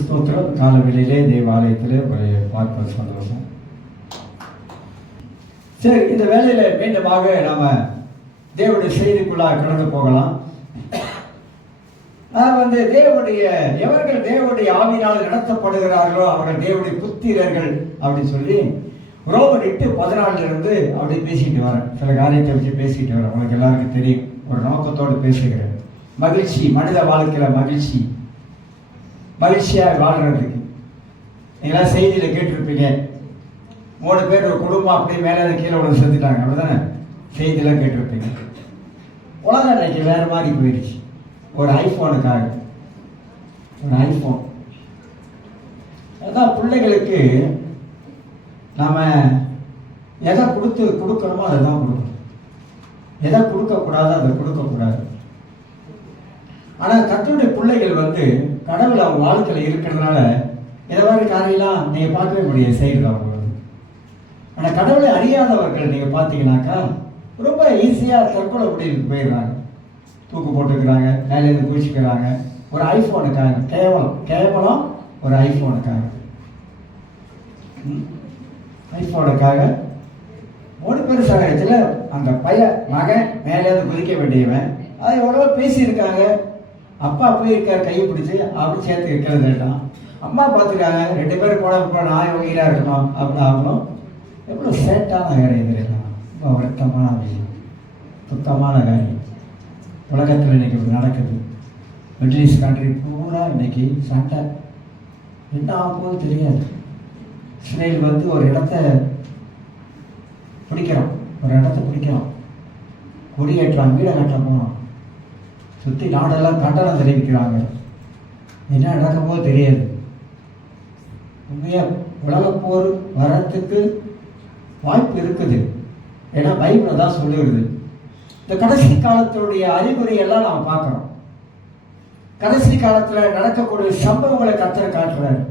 ஸ்தோத்திரம். காலவெளியிலே தேவாலயத்திலே பார்ப்பது சந்தோஷம். சரி, இந்த வேலையில் மீண்டுமாக நாம் தேவனுடைய செய்திக்குள்ளாக கடந்து போகலாம். எவர்கள் தேவனுடைய ஆவியினால் நடத்தப்படுகிறார்களோ அவர்கள் தேவனுடைய புத்திரர்கள் அப்படின்னு சொல்லி ரோமர் 8:14 அப்படி பேசிட்டு வரேன். சில காரியத்தை வச்சு பேசிட்டு வரேன். உங்களுக்கு எல்லாருக்கும் தெரியும், ஒரு நோக்கத்தோடு பேசுகிறேன். மகிழ்ச்சி, மனித வாழ்க்கையில் மகிழ்ச்சியாக வாழ்கிறதுக்கு நீங்களாம் செய்தியில் கேட்டிருப்பீங்க. 3 பேர் ஒரு குடும்பம் அப்படியே மேலே கீழே ஒன்று செஞ்சுட்டாங்க, அப்படிதானே? செய்தியெல்லாம் கேட்டிருப்பீங்க. உலகம் இன்னைக்கு வேறு மாதிரி போயிடுச்சு. ஒரு ஐஃபோனுக்காக அதான் பிள்ளைகளுக்கு நாம் எதை கொடுக்கணுமோ அதை தான் கொடுக்கணும். எதை கொடுக்கக்கூடாதோ அதை கொடுக்கக்கூடாது. ஆனால் கர்த்தருடைய பிள்ளைகள் கடவுள் அவங்க வாழ்க்கையில் இருக்கிறதுனால இதை மாதிரி காரியெல்லாம் நீங்கள் பார்க்கவே முடியாது, செய்கிறது அவங்க. ஆனால் கடவுளை அறியாதவர்கள் நீங்கள் பார்த்தீங்கன்னாக்கா ரொம்ப ஈஸியாக தற்கொலை முடிவுக்கு போயிடுறாங்க. தூக்கு போட்டுக்கிறாங்க, மேலேருந்து குதிச்சுக்கிறாங்க ஒரு ஐஃபோனுக்காக. கேவலம் ஒரு ஐஃபோனுக்காக 3 பேர் சகஜத்தில் அந்த மகன் மேலேருந்து குதிக்க வேண்டியவன் அது எவ்வளோ பேசியிருக்காங்க. அப்பா போயிருக்கார், கையை பிடிச்சி அப்படி சேர்த்து இருக்கிறது கேட்டான். அம்மா பார்த்துருக்காங்க, 2 பேரும் போன நாய் வகையிலாக இருக்கணும் அப்படின்னு ஆகணும். எவ்வளோ சேட்டான காரியம் தெரியலாம். ரொம்ப வருத்தமான விஷயம், துக்கமான காரியம். உலகத்தில் இன்றைக்கி இப்படி நடக்குது. மிடில் ஈஸ்ட் கண்ட்ரி பூரா இன்றைக்கி சண்டை. என்ன ஆகும்போது தெரியாது. இஸ்ரேல் ஒரு இடத்த பிடிக்கிறோம், கொடியேற்றான், வீடை கட்ட போகிறோம். சுற்றி நாடெல்லாம் கண்டனம் தெரிவிக்கிறாங்க. என்ன நடக்கும்போது தெரியாது. உண்மையாக உலகப்போர் வரத்துக்கு வாய்ப்பு இருக்குது. ஏன்னா பைபிளை தான் சொல்லுகிறது. இந்த கடைசி காலத்தினுடைய அறிகுறியெல்லாம் நாம் பார்க்குறோம். கடைசி காலத்தில் நடக்கக்கூடிய சம்பவங்களை கர்த்தர் காட்டுறாரு.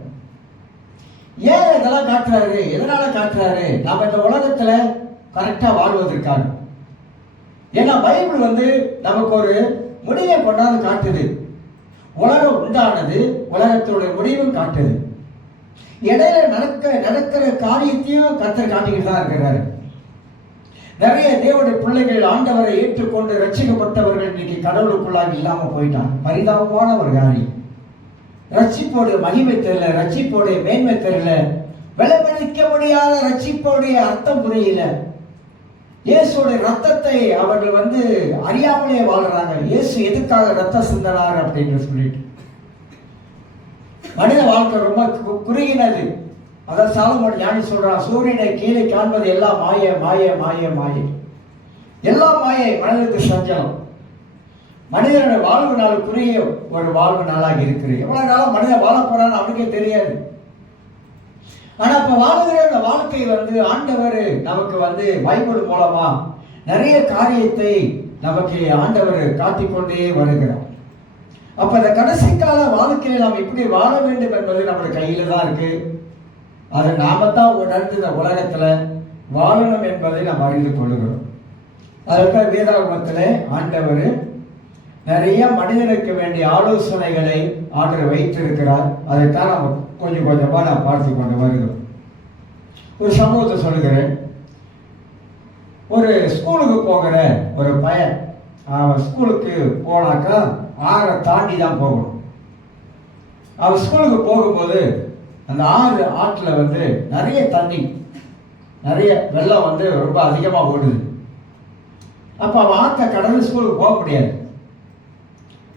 ஏன் இதெல்லாம் காட்டுறாரு? எதனால காட்டுறாரு? நாம் இந்த உலகத்தில் கரெக்டாக வாழ்வதற்காக. ஏன்னா பைபிள் நமக்கு ஒரு முடிவை கொண்டாந்து காட்டுது. உலகம் உண்டானது, உலகத்தினுடைய முடிவும் காட்டுது. இடையில நடக்கிற காரியத்தையும் கர்த்தர் காட்டிக்கிட்டு தான் இருக்கிறாரு. நிறைய தேவனுடைய பிள்ளைகள் ஆண்டவரை ஏற்றுக்கொண்டு ரட்சிக்கப்பட்டவர்கள் இன்னைக்கு கடவுளுக்குள்ளாக இல்லாமல் போயிட்டாங்க. பரிதாபமான ஒரு காரியம். ரட்சிப்போடைய மகிமை தெரியல, ரட்சிப்போடைய மேன்மை தெரியல, விலைமதிக்க முடியாத ரட்சிப்போடைய அர்த்தம் புரியல. இயேசுடைய ரத்தத்தை அவர்கள் அறியாமலே வாழ்றாங்க. இயேசு எதுக்காக ரத்தம் சிந்தனார் அப்படின்னு சொல்லிட்டு. மனித வாழ்க்கை ரொம்ப குறுகினது. அதான் சாலமோன் ஞானி சொல்றான், சூரியனை கீழே காண்பது எல்லாம் மாயை. எல்லாம் மாயை. மனிதனுக்கு சஞ்சலம். மனிதனுடைய வாழ்வு நாள் குறுகிய ஒரு வாழ்வு நாளாக இருக்குது. எவ்வளவு காலம் மனிதன் வாழ போறான்னு அவனுக்கே தெரியாது. ஆனா இப்ப வாழ்கிற அந்த வாழ்க்கை ஆண்டவர் நமக்கு பைபிள் மூலமா நிறைய காரியத்தை நமக்கு ஆண்டவர் காட்டிக்கொண்டே வருகிறார். அப்ப இந்த கடைசி கால வாழ்க்கையை நாம் இப்படி வாழ வேண்டும் என்பது நம்மளுடைய கையில தான் இருக்கு. அதை நாம தான் உணர்ந்து இந்த உலகத்துல வாழணும் என்பதை நாம் அறிந்து கொள்ளுகிறோம். அதற்காக வேதாகமத்திலே ஆண்டவர் நிறைய மனிதனுக்கு வேண்டிய ஆலோசனைகளை ஆண்டவர் வைத்திருக்கிறார். அதைத்தான் நம்ம கொஞ்சம் கொஞ்சமாக நான் பார்த்து கொண்டு வருகிறோம். ஒரு சம்பவத்தை சொல்லுகிறேன். ஒரு ஸ்கூலுக்கு போகிற ஒரு பையன், அவன் ஸ்கூலுக்கு போனாக்கா 6 தாண்டி தான் போகணும். அவன் ஸ்கூலுக்கு போகும்போது அந்த ஆற்றில் நிறைய தண்ணி, நிறைய வெள்ளம் ரொம்ப அதிகமாக ஓடுது. அப்போ அவன் ஆற்றை கடந்து ஸ்கூலுக்கு போக முடியாது.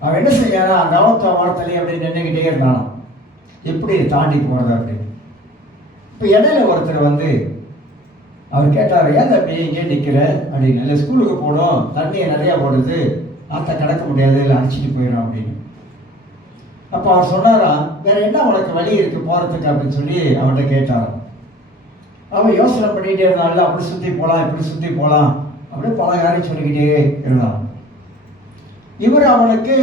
அவன் என்ன செய்யானா, அந்த மரத்துலேயே அப்படி நின்றுக்கிட்டே இருந்தான். எப்படி தாண்டி போகிறது அப்படின்னு. இப்போ இடையில ஒருத்தர் அவர் கேட்டார், ஏன் தம்பி இங்கே நிற்கிற அப்படின்னு. இல்லை, ஸ்கூலுக்கு போகணும், தண்ணியை நிறையா போடுது, ஆற்றை கடக்க முடியாது, இல்லை அடிச்சுட்டு போயிடும் அப்படின்னு. அப்போ அவர் சொன்னாராம், வேற என்ன உனக்கு வழி இருக்கு போகிறதுக்கு அப்படின்னு சொல்லி அவன்கிட்ட கேட்டாராம். அவன் யோசனை பண்ணிகிட்டே இருந்தாலும் அப்படி சுற்றி போகலாம், இப்படி சுற்றி போகலாம் அப்படின்னு பல காரியம் சொல்லிக்கிட்டே இருந்தான். இவர் அவனுக்கு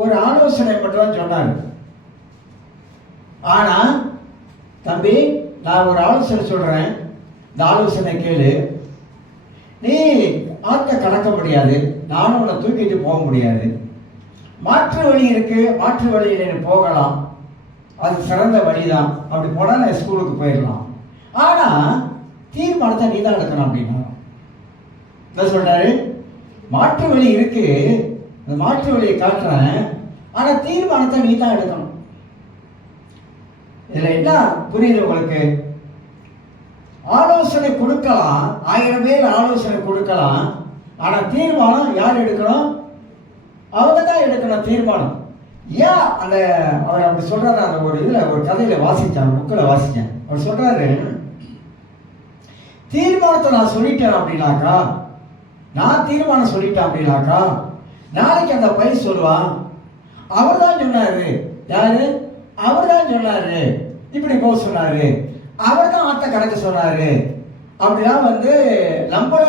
ஒரு ஆலோசனை மட்டும்தான் சொன்னார். ஆனா தம்பி, நான் ஒரு ஆலோசனை சொல்றேன், இந்த ஆலோசனை கேளு. நீ ஆற்றை கடக்க முடியாது, நானும் உன்னை தூக்கிட்டு போக முடியாது. மாற்று வழி இருக்கு, மாற்று வழியில் நீ போகலாம். அது சிறந்த வழிதான், அப்படி போனால் நான் ஸ்கூலுக்கு போயிடலாம். ஆனால் தீர்மானத்தை நீ தான் எடுக்கணும் அப்படின்னா என்ன சொல்கிறாரு? மாற்று வழி இருக்கு, அந்த மாற்று வழியை காட்டுறேன், ஆனால் தீர்மானத்தை நீ தான் எடுக்கணும். இதில் என்ன புரியுது உங்களுக்கு? ஆலோசனை கொடுக்கலாம், 1000 பேர் ஆலோசனை கொடுக்கலாம், ஆனால் தீர்மானம் யார் எடுக்கணும்? அவங்க தான் எடுக்கணும் தீர்மானம். ஏன் அந்த அவர் அப்படி சொல்றாரு? அந்த ஒரு இதில் ஒரு கதையில் வாசித்தேன், புக்கில் வாசித்தேன். அவர் சொல்றாரு, தீர்மானத்தை நான் சொல்லிட்டேன் அப்படின்னாக்கா, நான் தீர்மானம் சொல்லிட்டேன் அப்படின்னாக்கா, நாளைக்கு அந்த பையன் சொல்லுவான், அவர் தான் சொன்னாரு. யாரு? அவர் தான் சொன்னாரு, இப்படி போக சொன்னாரு, அவர் தான் ஆட்ட கணக்கு சொன்னாரு, அப்படிலாம் நம்மள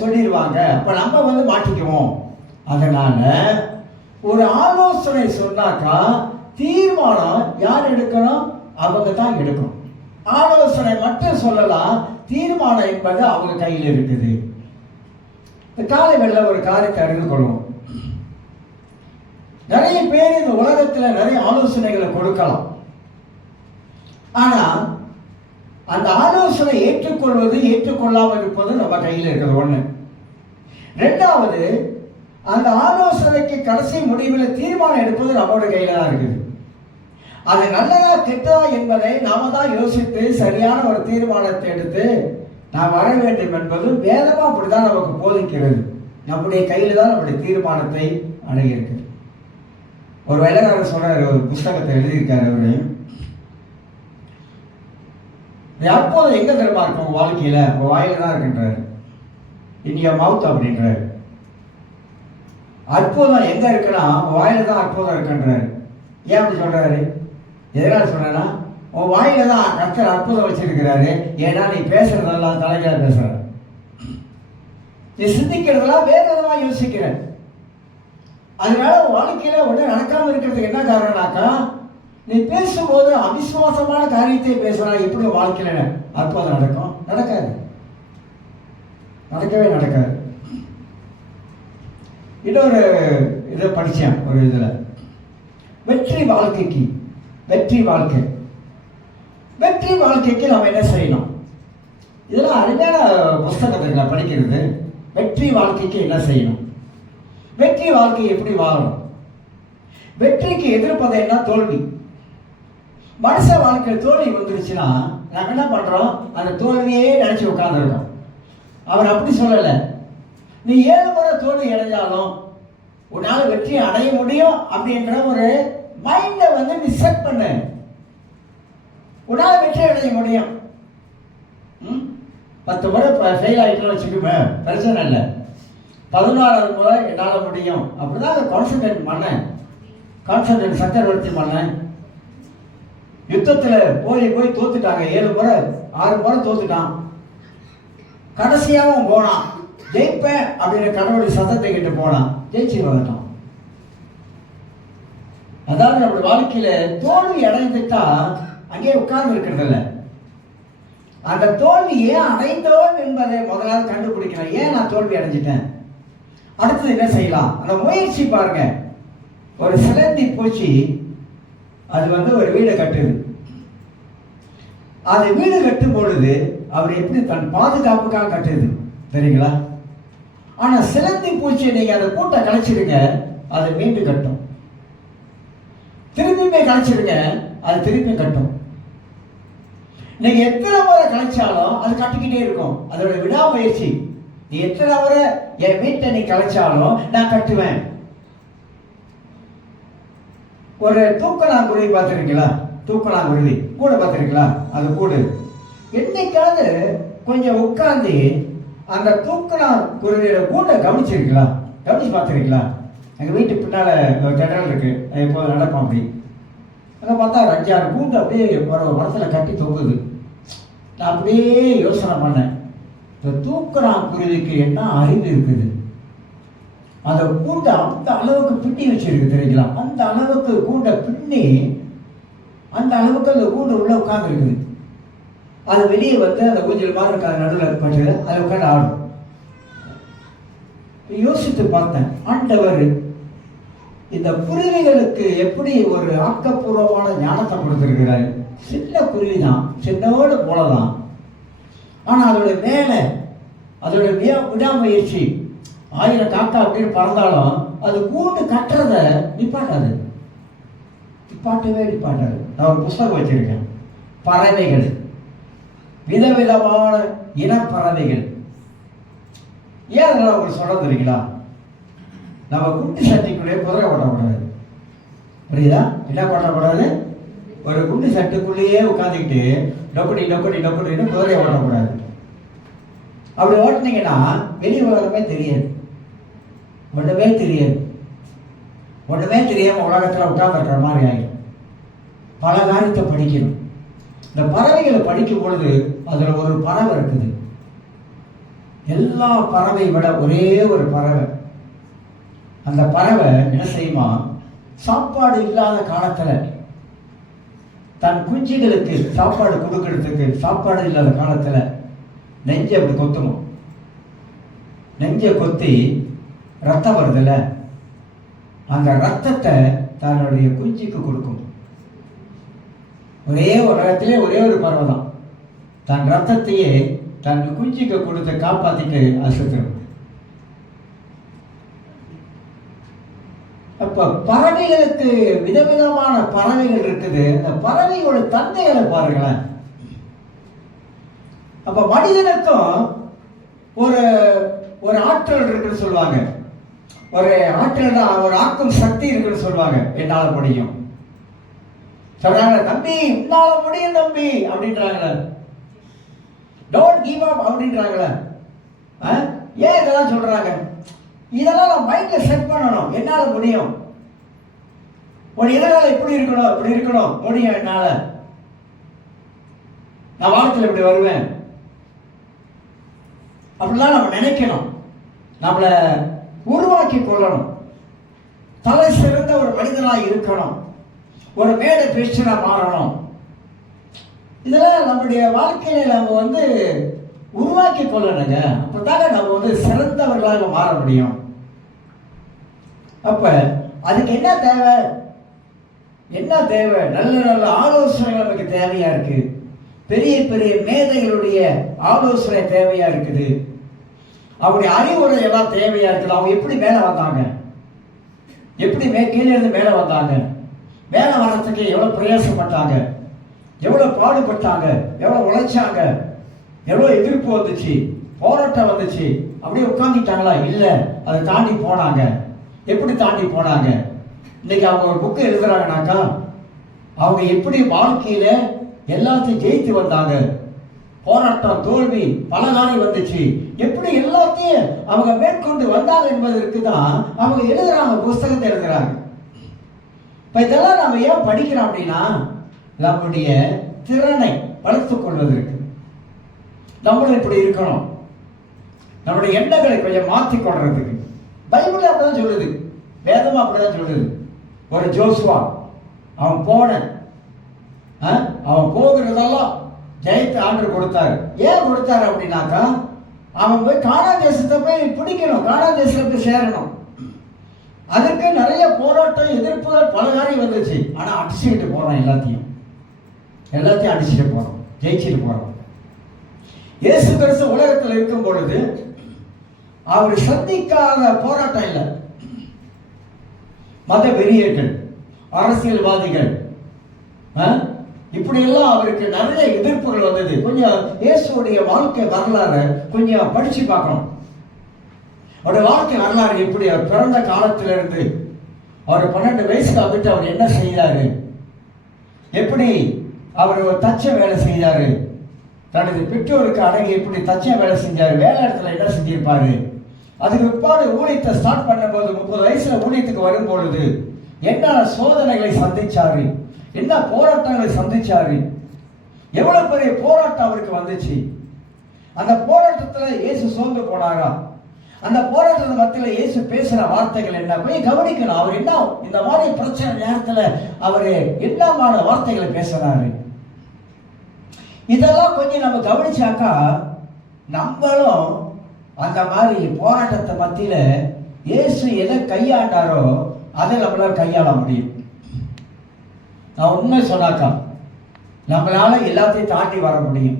சொல்லிடுவாங்க. அப்ப நம்ம மாட்டிக்குவோம். அதனால ஒரு ஆலோசனை சொன்னாக்கா தீர்மானம் யார் எடுக்கணும்? அவங்க தான் எடுக்கணும். ஆலோசனை மட்டும் சொல்லலாம், தீர்மானம் என்பது அவங்க கையில் இருக்குது. இந்த காலை வேளையில ஒரு காரியத்தை அறிந்து கொள்வோம். நிறைய பேர் இந்த உலகத்தில் நிறைய ஆலோசனைகளை கொடுக்கலாம். ஆனா அந்த ஆலோசனை ஏற்றுக்கொள்வது ஏற்றுக்கொள்ளாமல் இருப்பது நம்ம கையில் இருக்கிறது ஒண்ணு. ரெண்டாவது, அந்த ஆலோசனைக்கு கடைசி முடிவில் தீர்மானம் எடுப்பது நம்மளோட கையில தான் இருக்குது. அது நல்லதா கெட்டதா என்பதை நாம தான் யோசித்து சரியான ஒரு தீர்மானத்தை எடுத்து நாம் வர வேண்டும் என்பது வேதமா அப்படிதான் நமக்கு போதிக்கிறது. நம்முடைய கையில தான் நம்முடைய தீர்மானத்தை அடைகிறது. ஒரு வேலைக்காரர் சொல்றாரு, ஒரு புஸ்தகத்தை எழுதியிருக்காரு. அவரு அப்போது எங்க தெரியுமா இருக்கும்? உங்க வாழ்க்கையில உங்க வாயில தான் இருக்குன்றாரு. இந்தியா மவுத் அப்படின்றாரு. அற்புதம் எங்க இருக்குன்னா வாயில தான் அற்புதம் இருக்குன்றாரு. ஏன் அப்படி சொல்றாரு? எதனால சொல்றேன்னா, உன் வாயில தான் கர்த்தர் அற்புதம் வச்சிருக்கிறாரு. ஏன்னா நீ பேசுறதெல்லாம் தலைகீழ பேசுற, நீ சிந்திக்கிறதெல்லாம் வேற விதமா யோசிக்கிற. அதனால வாழ்க்கையில ஒண்ணு நடக்காம இருக்கிறதுக்கு என்ன காரணம்னாக்கா, நீ பேசும்போது அவிசுவாசமான காரியத்தை பேசுறா. எப்படி வாழ்க்கையில அற்புதம் நடக்கும்? நடக்காது, நடக்கவே நடக்காது. இன்னொரு இதை படித்தேன், ஒரு இதில் வெற்றி வாழ்க்கைக்கு நம்ம என்ன செய்யணும்? இதெல்லாம் அருமையான புஸ்தகத்தை படிக்கிறது. வெற்றி வாழ்க்கைக்கு என்ன செய்யணும்? வெற்றி வாழ்க்கை எப்படி வாழணும்? வெற்றிக்கு எதிர்ப்பது என்ன? தோல்வி. மனுஷ வாழ்க்கையில் தோல்வி வந்துருச்சுன்னா நாங்கள் என்ன பண்றோம்? அந்த தோல்வியே நினைச்சு உட்கார்ந்துருக்கோம். அவர் அப்படி சொல்லலை. நீ 7 முறை தோல்வி அடைஞ்சாலும் உன்னால வெற்றி அடைய முடியும் அப்படின்ற ஒரு மைண்ட நீ செட் பண்ண, உன்னால வெற்றி அடைய முடியும். 10 முறை ஃபெயில் ஆகிட்டோம்னு வச்சுக்கோங்க, பிரச்சனை இல்லை. 14வது முறை என்னால் முடியும். அப்படிதான் கான்சன்ட்ரேட் சக்கரவர்த்தி மன்னன் யுத்தத்தில் போய் தோத்துட்டாங்க. 7 முறை 6 முறை தோத்துட்டான். கடைசியாகவும் போனான், ஜெயிப்பேன் அப்படின்னு கடவுளுடைய சத்தத்தை கிட்ட போனான், ஜெயிச்சு வந்துட்டான். அதாவது நம்முடைய வாழ்க்கையில தோல்வி அடைந்துட்டா அங்கே உட்கார்ந்து இருக்கிறது இல்லை. அந்த தோல்வி ஏன் அடைந்தோம் என்பதை முதலாவது கண்டுபிடிக்கணும். ஏன் நான் தோல்வி அடைஞ்சிட்டேன்? அடுத்தது என்ன செய்யலாம்? அந்த முயற்சி பாருங்க. ஒரு சிலந்தி பூச்சி அது ஒரு வீடை கட்டுது. அது வீடு கட்டும் பொழுது அவர் எப்படி தன் பாதுகாப்புக்காக கட்டுது தெரியுங்களா? ஆனா சிலந்தி பூச்சியை நீங்க அந்த கூட்டை கலைச்சிருங்க, அது மீண்டும் கட்டும். திரும்பியுமே கலைச்சிருங்க, அது திருப்பி கட்டும். நீங்க எத்தனை முறை கலைச்சாலும் அது கட்டிக்கிட்டே இருக்கும். அதோட விடாமுயற்சி. நீ எத்தனை முறை என் வீட்டை நீ கலைச்சாலும் நான் கட்டுவேன். ஒரு தூக்கணாங்குருவி பார்த்துருக்கீங்களா? தூக்கணாங்குருவி கூட பார்த்துருக்கீங்களா? அது கூடு என்னைக்காவது கொஞ்சம் உட்கார்ந்து அந்த தூக்கணாங்குருவியோட கூட்டை கவனிச்சிருக்கீங்களா? கவனிச்சு பார்த்துருக்கீங்களா? எங்கள் வீட்டு பின்னால் ஒரு திடல் இருக்கு, எப்போது நடக்கும். அப்படி அங்கே பார்த்தா 5-6 கூண்டு அப்படியே ஒரு மரத்தில் கட்டி தொங்குது. நான் அப்படியே யோசனை பண்ணேன், இந்த தூக்கணாங்குருவிக்கு என்ன அறிவு இருக்குது? அந்த கூண்டை அந்த அளவுக்கு பின்னி வச்சிருக்கு தெரியுங்களா? அந்த அளவுக்கு கூண்டை பின்னி அந்த அளவுக்கு அந்த கூண்டு உள்ள உட்கார்ந்து இருக்குது. அது வெளியே அந்த ஊஞ்சல் மாதிரி இருக்காது, நடுவில் பட்டு அதை உட்காந்து ஆடும். யோசித்து பார்த்தேன், ஆண்டவர் இந்த குருவிகளுக்கு எப்படி ஒரு ஆக்கப்பூர்வமான ஞானத்தை கொடுத்திருக்கிறார். சின்ன குருவி தான், சின்னோடு போலதான். ஆனா அதோட மேலே அதோட விடாமுயற்சி 1000 காக்கா அப்படின்னு பறந்தாலும் அது கூண்டு கட்டுறத நிப்பாட்டாது. நான் ஒரு புஸ்தகம் வச்சிருக்கேன், பறவைகள், விதவிதமான இனப்பறவைகள். ஏன் அதெல்லாம் உங்களுக்கு சொல்ல தெரியுங்களா? நம்ம குண்டு சட்டிக்குள்ளே குதிரை ஓட்டக்கூடாது. புரியுதா? என்ன பண்ணக்கூடாது? ஒரு குண்டு சட்டுக்குள்ளேயே உட்காந்துக்கிட்டு டொக்கடி டொக்கடி டொக்கடின்னு குதிரையை ஓட்டக்கூடாது. அப்படி ஓட்டினீங்கன்னா வெளி உலகமே தெரியாது, ஒன்றுமே தெரியாது. ஒன்றுமே தெரியாமல் உலகத்தில் உட்காந்துருக்கிற மாதிரி ஆகிடும். பல காரியத்தை படிக்கணும். இந்த பறவைகளை படிக்கும் பொழுது அதில் ஒரு பறவை இருக்குது. எல்லா பறவை விட ஒரே ஒரு பறவை. அந்த பறவை என்ன செய்யுமா, சாப்பாடு இல்லாத காலத்தில் தன் குஞ்சுகளுக்கு சாப்பாடு கொடுக்கறதுக்கு சாப்பாடு இல்லாத காலத்தில் நெஞ்சை அப்படி கொத்துமா. நெஞ்சை கொத்தி ரத்தம் வருதுல்ல, அந்த ரத்தத்தை தன்னுடைய குஞ்சுக்கு கொடுக்கும். ஒரே உலகத்திலே ஒரே ஒரு பறவை தான் தன் ரத்தத்தையே தன் குஞ்சுக்கு கொடுத்து காப்பாத்திட்டு அசுத்தம். அப்ப பறவைகளுக்கு விதவிதமான பறவைகள் இருக்குது. அந்த பறவைகளோட தந்தைகளை பாருங்களேன். அப்ப மனிதனுக்கும் ஒரு ஒரு ஆற்றல் இருக்குன்னு சொல்லுவாங்க. ஒரு ஆற்றல் தான், ஒரு ஆக்கும் சக்தி இருக்குன்னு சொல்லுவாங்க. என்னால முடியும் சொல்றாங்க, தம்பி உன்னால முடியும் தம்பி அப்படின்றாங்களே, டோன்ட் கிவ் அப் அப்படின்றாங்களே. ஏன் இதெல்லாம் சொல்றாங்க? இதெல்லாம் நான் மைண்ட்ல செட் பண்ணணும். என்னால முடியும், ஒரு எதிர்காலம் இப்படி இருக்கணும், இப்படி இருக்கணும், முடியும் என்னால, நான் வாழ்க்கையில் இப்படி வருவேன் அப்படிலாம் நம்ம நினைக்கணும். நம்மளை உருவாக்கி கொள்ளணும். தலை சிறந்த ஒரு மனிதனாக இருக்கணும். ஒரு மேடை பேச்சரா மாறணும். இதெல்லாம் நம்முடைய வாழ்க்கையில நம்ம உருவாக்கி கொள்ளணுங்க. அப்பதானே நம்ம சிறந்தவர்களாக மாற முடியும். அப்ப அதுக்கு என்ன தேவை? என்ன தேவை? நல்ல நல்ல ஆலோசனைகள் நமக்கு தேவையா இருக்கு. பெரிய பெரிய மேதைகளுடைய ஆலோசனை தேவையா இருக்குது. அவருடைய அறிவுரை எல்லாம் தேவையா இருக்குது. அவங்க எப்படி மேலே வந்தாங்க, எப்படி கீழே இருந்து மேலே வந்தாங்க, மேலே வர்றதுக்கு எவ்வளவு பிரயாசப்பட்டாங்க, எவ்வளவு பாடுபட்டாங்க, எவ்வளவு உழைச்சாங்க, எவ்வளவு எதிர்ப்பு வந்துச்சு, போராட்டம் வந்துச்சு. அப்படியே உட்காந்துட்டாங்களா? இல்லை, அதை தாண்டி போனாங்க. எப்படி தாண்டி போனாங்க? இன்னைக்கு அவங்க ஒரு புக்கு எழுதுறாங்கனாக்கா அவங்க எப்படி வாழ்க்கையில எல்லாத்தையும் ஜெயித்து வந்தாங்க. போராட்டம், தோல்வி, பல காரியம் வந்துச்சு. எப்படி எல்லாத்தையும் அவங்க மேற்கொண்டு வந்தாங்க என்பதற்கு தான் அவங்க எழுதுறாங்க, புஸ்தகத்தை எழுதுறாங்க. இப்ப இதெல்லாம் நம்ம ஏன் படிக்கிறோம் அப்படின்னா, நம்முடைய திறனை வளர்த்துக் கொள்வதற்கு. நம்மளும் இப்படி இருக்கணும். நம்முடைய எண்ணங்களை கொஞ்சம் மாற்றிக் கொள்றதுக்கு. பைபிள் அப்படிதான் சொல்லுது, வேதமும் அப்படிதான் சொல்லுது. ஒரு ஜோசுவா அவன் அவன் போகிறதெல்லாம் ஜெயித்து ஆண்டவர் கொடுத்தாரு. ஏன் கொடுத்தாரு அப்படின்னாக்கா, அவன் போய் கானான் தேசத்தை போய் பிடிக்கணும், கானான் தேசத்தை போய் சேரணும். அதுக்கு நிறைய போராட்டம், எதிர்ப்புகள், பல காரியம் வந்துச்சு. ஆனா அடிச்சுக்கிட்டு போறான், எல்லாத்தையும் அடிச்சுட்டு போறோம், ஜெயிச்சுட்டு போறோம். இயேசு கிறிஸ்து உலகத்தில் இருக்கும் பொழுது அவர் சந்திக்காத போராட்டம் இல்லை. மத வெறியர்கள், அரசியல்வாதிகள், இப்படியெல்லாம் அவருக்கு நிறைய எதிர்ப்புகள் வந்தது. கொஞ்சம் இயேசுடைய வாழ்க்கை வரலாறு கொஞ்சம் படிச்சு பார்க்கணும். அவருடைய வாழ்க்கை வரலாறு எப்படி, அவர் பிறந்த காலத்திலிருந்து அவர் 12 வயசுக்கு வந்துட்டு அவர் என்ன செய்தாரு, எப்படி அவர் ஒரு தச்ச வேலை செய்தாரு, தனது பெற்றோருக்கு அடங்கி எப்படி தச்ச வேலை செஞ்சாரு, வேலை இடத்துல என்ன செஞ்சிருப்பாரு, அதுக்கு பிற்பாடு ஊழியத்தை ஸ்டார்ட் பண்ணும்போது 30 வயசுல ஊழியத்துக்கு வரும் பொழுது என்ன சோதனைகளை சந்திச்சாரு, என்ன போராட்டங்களை சந்திச்சாரு, எவ்வளவு பெரிய போராட்டம் அவருக்கு வந்துச்சு. அந்த போராட்டத்துல இயேசு சோர்ந்து போனாரா? அந்த போராட்டத்தை மத்தியில் இயேசு பேசுற வார்த்தைகள் என்ன, போய் கவனிக்கணும். அவர் என்ன இந்த மாதிரி பிரச்சனை நேரத்துல அவரு என்னமான வார்த்தைகளை பேசுறாரு, இதெல்லாம் கொஞ்சம் நம்ம கவனிச்சாக்கா நம்மளும் அந்த மாதிரி போராட்டத்தை மத்தியில இயேசு எதை கையாண்டாரோ அதை நம்மளால் கையாள முடியும். நான் உண்மை சொன்னாக்கா நம்மளால எல்லாத்தையும் தாண்டி வர முடியும்.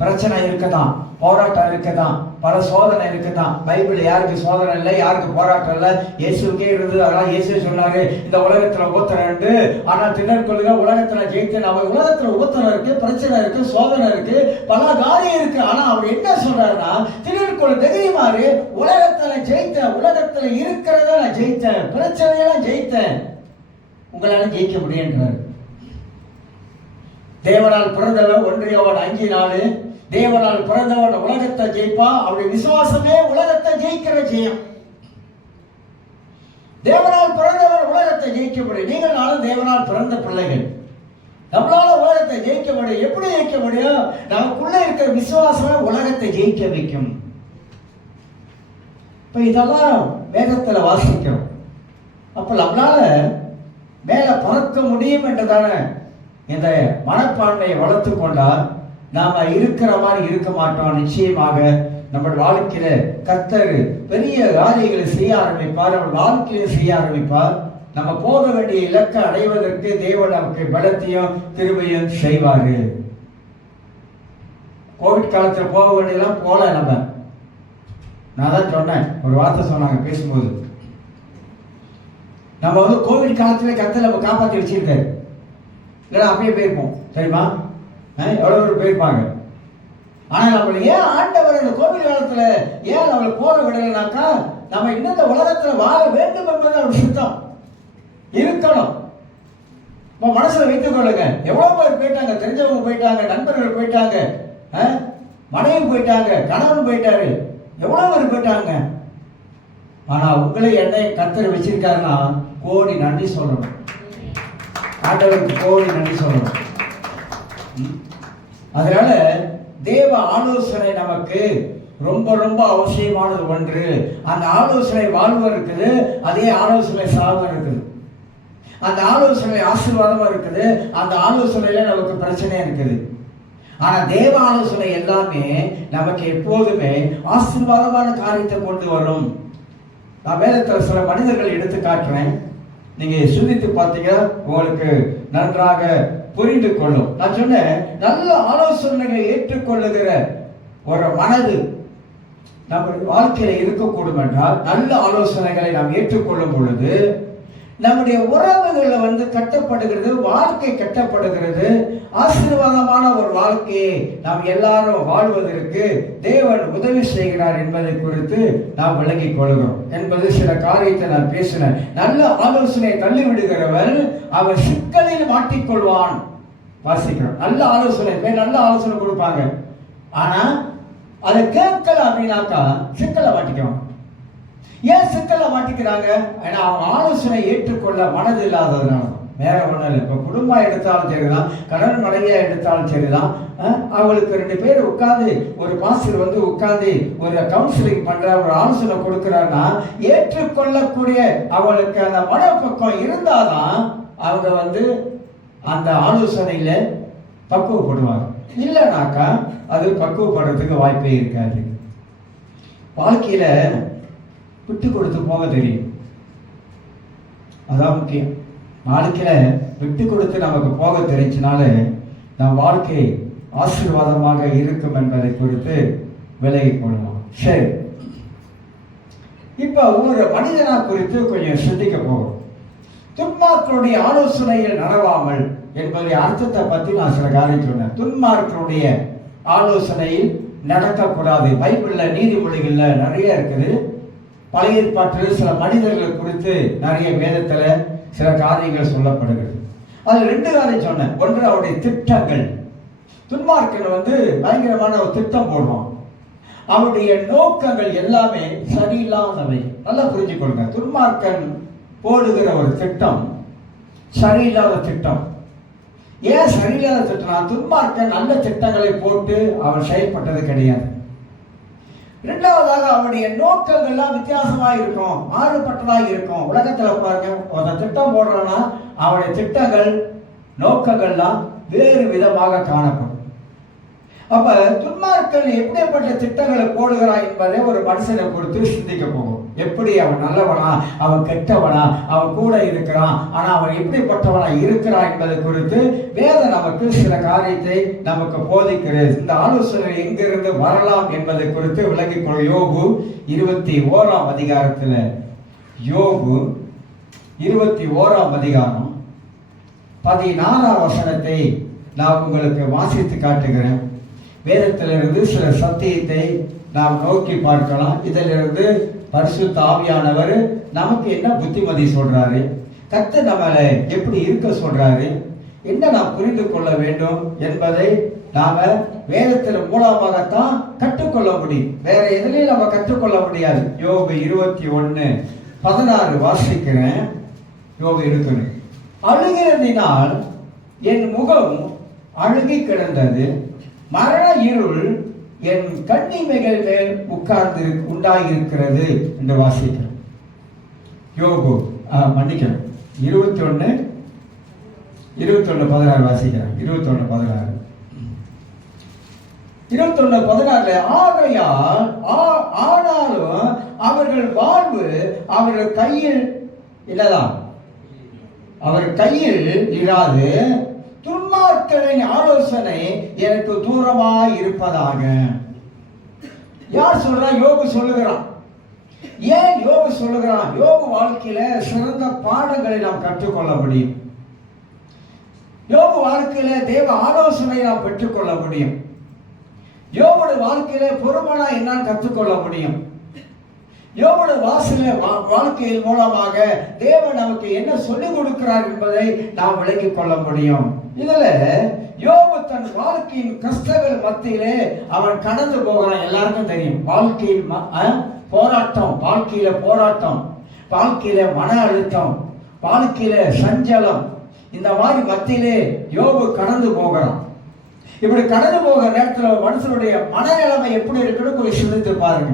பிரச்சனை இருக்குதான், போராட்டம் இருக்குதான், பல சோதனை இருக்குதான். பைபிள் யாருக்கு சோதனை இல்லை, யாருக்கு போராட்டம் இல்லை, இயேசுக்கே இருந்தது. அதெல்லாம் இயேசு சொன்னாரு, இந்த உலகத்துல உபத்திரம் உண்டு, ஆனால் திணற்கொள்ளுங்க, உலகத்துல ஜெயித்து. நம்ம உலகத்துல உபத்திரம் இருக்கு, பிரச்சனை இருக்கு, சோதனை இருக்கு, பல காரியம் இருக்கு. ஆனா அவர் என்ன சொல்றாருன்னா, திணற்கொள்ளு தைரியமாறு, உலகத்துல ஜெயித்தேன், உலகத்துல இருக்கிறத நான் ஜெயித்தேன், பிரச்சனையெல்லாம் ஜெயித்தேன், உங்களால ஜெயிக்க முடியுன்றாரு. தேவனால் பிறந்தவன் 1 யோவான் 5:4, தேவனால் பிறந்தவன் உலகத்தை ஜெயிப்பான், அவருடைய விசுவாசமே உலகத்தை ஜெயிக்கிற ஜெயம். தேவனால் பிறந்தவன் உலகத்தை ஜெயிக்க முடியும். நீங்கள் நானும் தேவனால் பிறந்த பிள்ளைகள், நம்மளால உலகத்தை ஜெயிக்க முடியும். எப்படி ஜெயிக்க முடியும்? நமக்குள்ள இருக்கிற விசுவாசமே உலகத்தை ஜெயிக்க வைக்கும். இப்ப இதெல்லாம் வேதத்துல வாசிக்கிறோம். அப்ப நம்மளால மேல பறக்க முடியும் என்றதான இந்த மனப்பான்மையை வளர்த்து கொண்டால் நாம இருக்கிற மாதிரி இருக்க மாட்டோம். நிச்சயமாக நம்ம வாழ்க்கையில கர்த்தர் பெரிய காரியங்களை செய்ய ஆரம்பிப்பார், நம்ம வாழ்க்கையில செய்ய ஆரம்பிப்பார். நம்ம போக வேண்டிய இலக்கை அடைவதற்கு தேவன் நமக்கு பலத்தையும் கிருபையும் செய்வாரு. கோவிட் காலத்துல போக வேண்டியதெல்லாம் போல. நான் தான் சொன்னேன், ஒரு வார்த்தை சொன்னாங்க பேசும்போது, நம்ம கோவிட் காலத்துல கர்த்தர் நம்ம காப்பாற்றி வச்சிருக்காரு, இல்லைன்னா அப்பயே போயிருப்போம். சரிமா? எவ்வளவு பேர் போயிருப்பாங்க. ஆனா நம்மள ஏன் ஆண்டவர் இந்த கோவிட் காலத்துல ஏன் நம்மளை போக விடலைனாக்கா, நம்ம இன்னும் இந்த உலகத்துல வாழ வேண்டும் என்பது அவர் சித்தம் இருக்கணும். மனசுல வைத்துக் கொள்ளுங்க. எவ்வளவு பேர் போயிட்டாங்க, தெரிஞ்சவங்க போயிட்டாங்க, நண்பர்கள் போயிட்டாங்க, மனைவி போயிட்டாங்க, கணவன் போயிட்டாரு, எவ்வளவு பேர் போயிட்டாங்க. ஆனா உங்களை என்னை கர்த்தர் வச்சிருக்காருன்னா கோடி நன்றி சொல்லணும். ஆண்டவருக்கு கோடி நன்றி சொல்லணும். அதனால தேவ ஆலோசனை நமக்கு ரொம்ப ரொம்ப அவசியமானது ஒன்று. அந்த ஆலோசனை வாழ்வு இருக்குது, அதே ஆலோசனை சாவு இருக்குது. அந்த ஆலோசனை ஆசீர்வாதமா இருக்குது, அந்த ஆலோசனையில நமக்கு பிரச்சனை இருக்குது. ஆனா தேவ ஆலோசனை எல்லாமே நமக்கு எப்போதுமே ஆசீர்வாதமான காரியத்தை கொண்டு வரும். நான் வேதத்துல சில மனிதர்களை எடுத்து காட்டுறேன், நீங்க சிந்தித்து பார்த்தீங்க, உங்களுக்கு நன்றாக புரிந்து கொள்ளும். நான் சொன்னேன், நல்ல ஆலோசனைகளை ஏற்றுக்கொள்ளுகிற ஒரு மனது நம்ம வாழ்க்கையில இருக்கக்கூடும் என்றால், நல்ல ஆலோசனைகளை நாம் ஏற்றுக்கொள்ளும் பொழுது நம்முடைய உறவுகள் கட்டப்படுகிறது, வாழ்க்கை கட்டப்படுகிறது. ஆசீர்வாதமான ஒரு வாழ்க்கையை நாம் எல்லாரும் வாழ்வதற்கு தேவன் உதவி செய்கிறார் என்பதை குறித்து நாம் விளங்கிக் கொள்கிறோம் என்பது சில காரியத்தை நான் பேசினேன். நல்ல ஆலோசனை தள்ளிவிடுகிறவன் அவன் சிக்கலில் மாட்டிக்கொள்வான். வாசிக்கிறோம், நல்ல ஆலோசனை நல்ல ஆலோசனை கொடுப்பாங்க, ஆனா அதை கேட்கல அப்படின்னாக்கா சிக்கலை மாட்டிக்குவாங்க. ஏன் சிக்கலை மாட்டிக்கிறாங்க? ஏன்னா அவங்க ஆலோசனை ஏற்றுக்கொள்ள மனது இல்லாததுனால. வேற ஒன்றும் இல்லை. இப்போ குடும்பம் எடுத்தாலும் சரிதான், கணவன் மனைவியா எடுத்தாலும் சரிதான், அவங்களுக்கு 2 பேர் உட்கார்ந்து ஒரு பாஸ்டர் உட்கார்ந்து ஒரு கவுன்சிலிங் பண்ற, ஒரு ஆலோசனை கொடுக்கிறாருன்னா ஏற்றுக்கொள்ளக்கூடிய அவங்களுக்கு அந்த மனப்பக்கம் இருந்தாதான் அவங்க அந்த ஆலோசனையில பக்குவப்படுவாங்க. இல்லைனாக்கா அது பக்குவப்படுறதுக்கு வாய்ப்பே இருக்காது. வாழ்க்கையில விட்டு கொடுத்து போக தெரியும், அதான் முக்கியம். வாழ்க்கையில விட்டு கொடுத்து நமக்கு போக தெரிஞ்சினால நம் வாழ்க்கை ஆசீர்வாதமாக இருக்கும் என்பதை குறித்து விலகி கொள்ளலாம். சரி, இப்ப ஒரு மனிதனா குறித்து கொஞ்சம் சிந்திக்க போகிறோம். துன்மார்க்கருடைய ஆலோசனையில் நடவாமல் என்பதை அர்த்தத்தை பத்தி நான் சில காரியம் சொன்னேன். துன்மார்க்கருடைய ஆலோசனையில் நடக்கக்கூடாது. பைபிள்ல நீதிமொழிகள்ல நிறைய இருக்குது. பழைய ஏற்பாட்டில் சில மனிதர்கள் குறித்து நிறைய வேதத்துல சில காரியங்கள் சொல்லப்படுகிறது. அது 2 காரியம் சொன்னேன். ஒன்று, அவருடைய திட்டங்கள். துன்மார்க்கன் பயங்கரமான ஒரு திட்டம் போடுவான். அவருடைய நோக்கங்கள் எல்லாமே சரியில்லாதவை. நல்லா புரிஞ்சுக்கொள்ளுங்க. துன்மார்க்கன் போடுகிற ஒரு திட்டம் சரியில்லாத திட்டம். ஏன் சரியில்லாத திட்டம்? துன்மார்க்கன் நல்ல திட்டங்களை போட்டு அவன் செயல்பட்டது கிடையாது. 2வதாக அவருடைய நோக்கங்கள்லாம் வித்தியாசமாக இருக்கும், மாறுபட்டதாக இருக்கும். உலகத்துல பாருங்க, ஒரு திட்டம் போடுறான்னா அவருடைய திட்டங்கள் நோக்கங்கள்லாம் வேறு விதமாக காணப்படும். அப்ப துன்மார்க்கன் எப்படிப்பட்ட திட்டங்களை போடுகிறான் என்பதை ஒரு மனுஷனை குறித்து சிந்திக்க போகும். எப்படி அவன் நல்லவனா, அவன் கெட்டவனா, அவன் கூட இருக்கிறான், ஆனா அவன் எப்படிப்பட்டவனா இருக்கிறான் என்பதை குறித்து வேதம் நமக்கு சில காரியத்தை நமக்கு போதிக்கிறது. இந்த ஆலோசனை எங்கிருந்து வரலாம் என்பதை குறித்து விளங்கிக் கொள்ள யோபு 21ஆம் அதிகாரத்துல, யோபு 21ஆம் அதிகாரம் 16ஆம் வசனத்தை நான் உங்களுக்கு வாசித்து காட்டுகிறேன். வேதத்திலிருந்து சில சத்தியத்தை நாம் நோக்கி பார்க்கலாம். இதிலிருந்து பரிசுத்த ஆவியானவர் நமக்கு என்ன புத்திமதி சொல்றாரு, கர்த்தர் நம்மளை எப்படி இருக்க சொல்றாரு, என்ன நாம் புரிந்து கொள்ள வேண்டும் என்பதை நாம வேதத்தின் மூலமாகத்தான் கற்றுக்கொள்ள முடியும். வேற எதுலையும் நம்ம கற்றுக்கொள்ள முடியாது. யோபு 21:16 வாசிக்கிறேன். யோபு எடுக்கணும். அழுகிறதினால் என் முகம் அழுகி கிடந்தது, மரண இருள் என் கண்ணிமைகள் மேல் உண்டாயிருக்கிறது என்று வாசிக்கிறேன். யோபு மன்னிக்கிறேன் 21:16 வாசிக்கிறேன். 21:16 ஆகையால் ஆனாலும் அவர்கள் வாழ்வு அவர்கள் கையில் இல்லதான், அவர் கையில் இராது, துன்மார்க்கரின் ஆலோசனை எனக்கு தூரமாய் இருப்பதாக. யார் சொல்றா? யோபு சொல்லுகிறான். ஏன் யோபு சொல்லுகிறான்? யோபு வாழ்க்கையில சிறந்த பாடங்களை நாம் கற்றுக்கொள்ள முடியும். யோபு வாழ்க்கையில தேவ ஆலோசனை நாம் பெற்றுக்கொள்ள முடியும். யோபுடைய வாழ்க்கையில பொறுமனா என்னன்னு கற்றுக்கொள்ள முடியும். யோபுடைய வாழ்க்கையின் மூலமாக தேவன் நமக்கு என்ன சொல்லிக் கொடுக்கிறார் என்பதை நாம் விளங்கிக் கொள்ள முடியும். இதுல யோபு தன் வாழ்க்கையின் கஷ்டங்கள் மத்தியிலே அவன் கடந்து போகிறான். எல்லாருக்கும் தெரியும் வாழ்க்கையில் போராட்டம், வாழ்க்கையில மன அழுத்தம், வாழ்க்கையில சஞ்சலம், இந்த மாதிரி மத்தியிலே யோபு கடந்து போகிறான். இப்படி கடந்து போகிற நேரத்தில் மனுஷனுடைய மனநிலைமை எப்படி இருக்குன்னு கொஞ்சம் சிந்தித்து பாருங்க.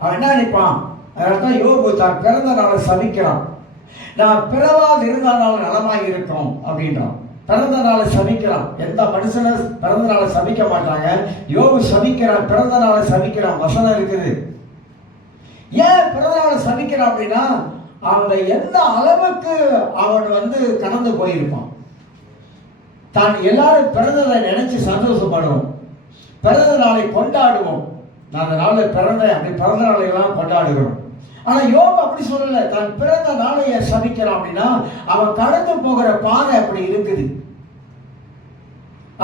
அவன் என்ன நினைப்பான்? அதனால்தான் யோபு தான் பிறந்த நாளை சபிக்கிறான். நான் பிறவாது இருந்தாலும் நலமாய் இருக்கும் அப்படின்றான். பிறந்த நாளை சபிக்கிறான். எந்த மனுஷனை பிறந்த நாளை சபிக்க மாட்டாங்க. யோபு சபிக்கிறான், பிறந்த நாளை சபிக்கிறான். வசனம் இருக்குது. ஏன் பிறந்த நாளை சபிக்கிறான் அப்படின்னா, அவனை எந்த அளவுக்கு அவன் கடந்து போயிருப்பான். தான் எல்லாரும் பிறந்ததை நினைச்சு சந்தோஷப்படுவோம், பிறந்த நாளை கொண்டாடுவோம். நான் அந்த நாளில் பிறந்த நாளை எல்லாம் கொண்டாடுகிறோம். ஆனா யோபு அப்படி சொல்லல. தான் பிறந்த நாளைய சபிக்கிறான் அப்படின்னா அவன் கடந்து போகிற பாதை அப்படி இருக்குது.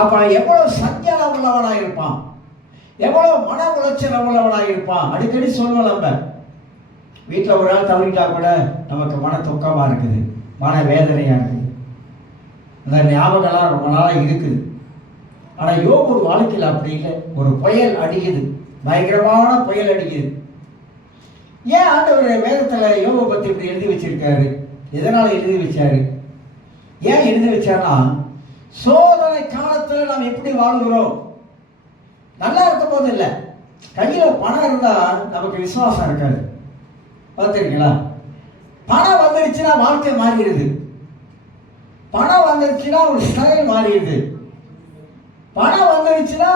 அப்ப எவ்வளவு சஞ்சலம் உள்ளவனா இருப்பான், எவ்வளவு மன உளைச்சல் உள்ளவனா இருப்பான். அடிக்கடி சொல்லுவோம், நம்ம வீட்டில் ஒரு நாள் தவறிட்டா கூட நமக்கு மன துக்கமா இருக்குது, மன வேதனையா இருக்குது. அந்த ஞாபகம்லாம் ரொம்ப நாளாக இருக்குது. ஆனால் யோபு வாழ்க்கையில் அப்படி இல்லை. ஒரு புயல் அடிக்குது, பயங்கரமான புயல் அடிக்குது. ஏன் ஆண்டவர் வேதத்தில் யோபை பற்றி இப்படி எழுதி வச்சிருக்காரு? எதனால் எழுதி வச்சாரு? ஏன் எழுதி வச்சார்னா, சோதனை காலத்தில் நாம் எப்படி வாழ்கிறோம். நல்லா இருக்கும் போது இல்லை, கையில் பணம் இருந்தால் நமக்கு விசுவாசம் இருக்காது. பார்த்துருக்கீங்களா? பணம் வந்துருச்சுன்னா வாழ்க்கை மாறிடுது. பணம் வந்துருச்சுன்னா ஒரு ஸ்டைல் மாறிடுது. பணம் வந்துருச்சுன்னா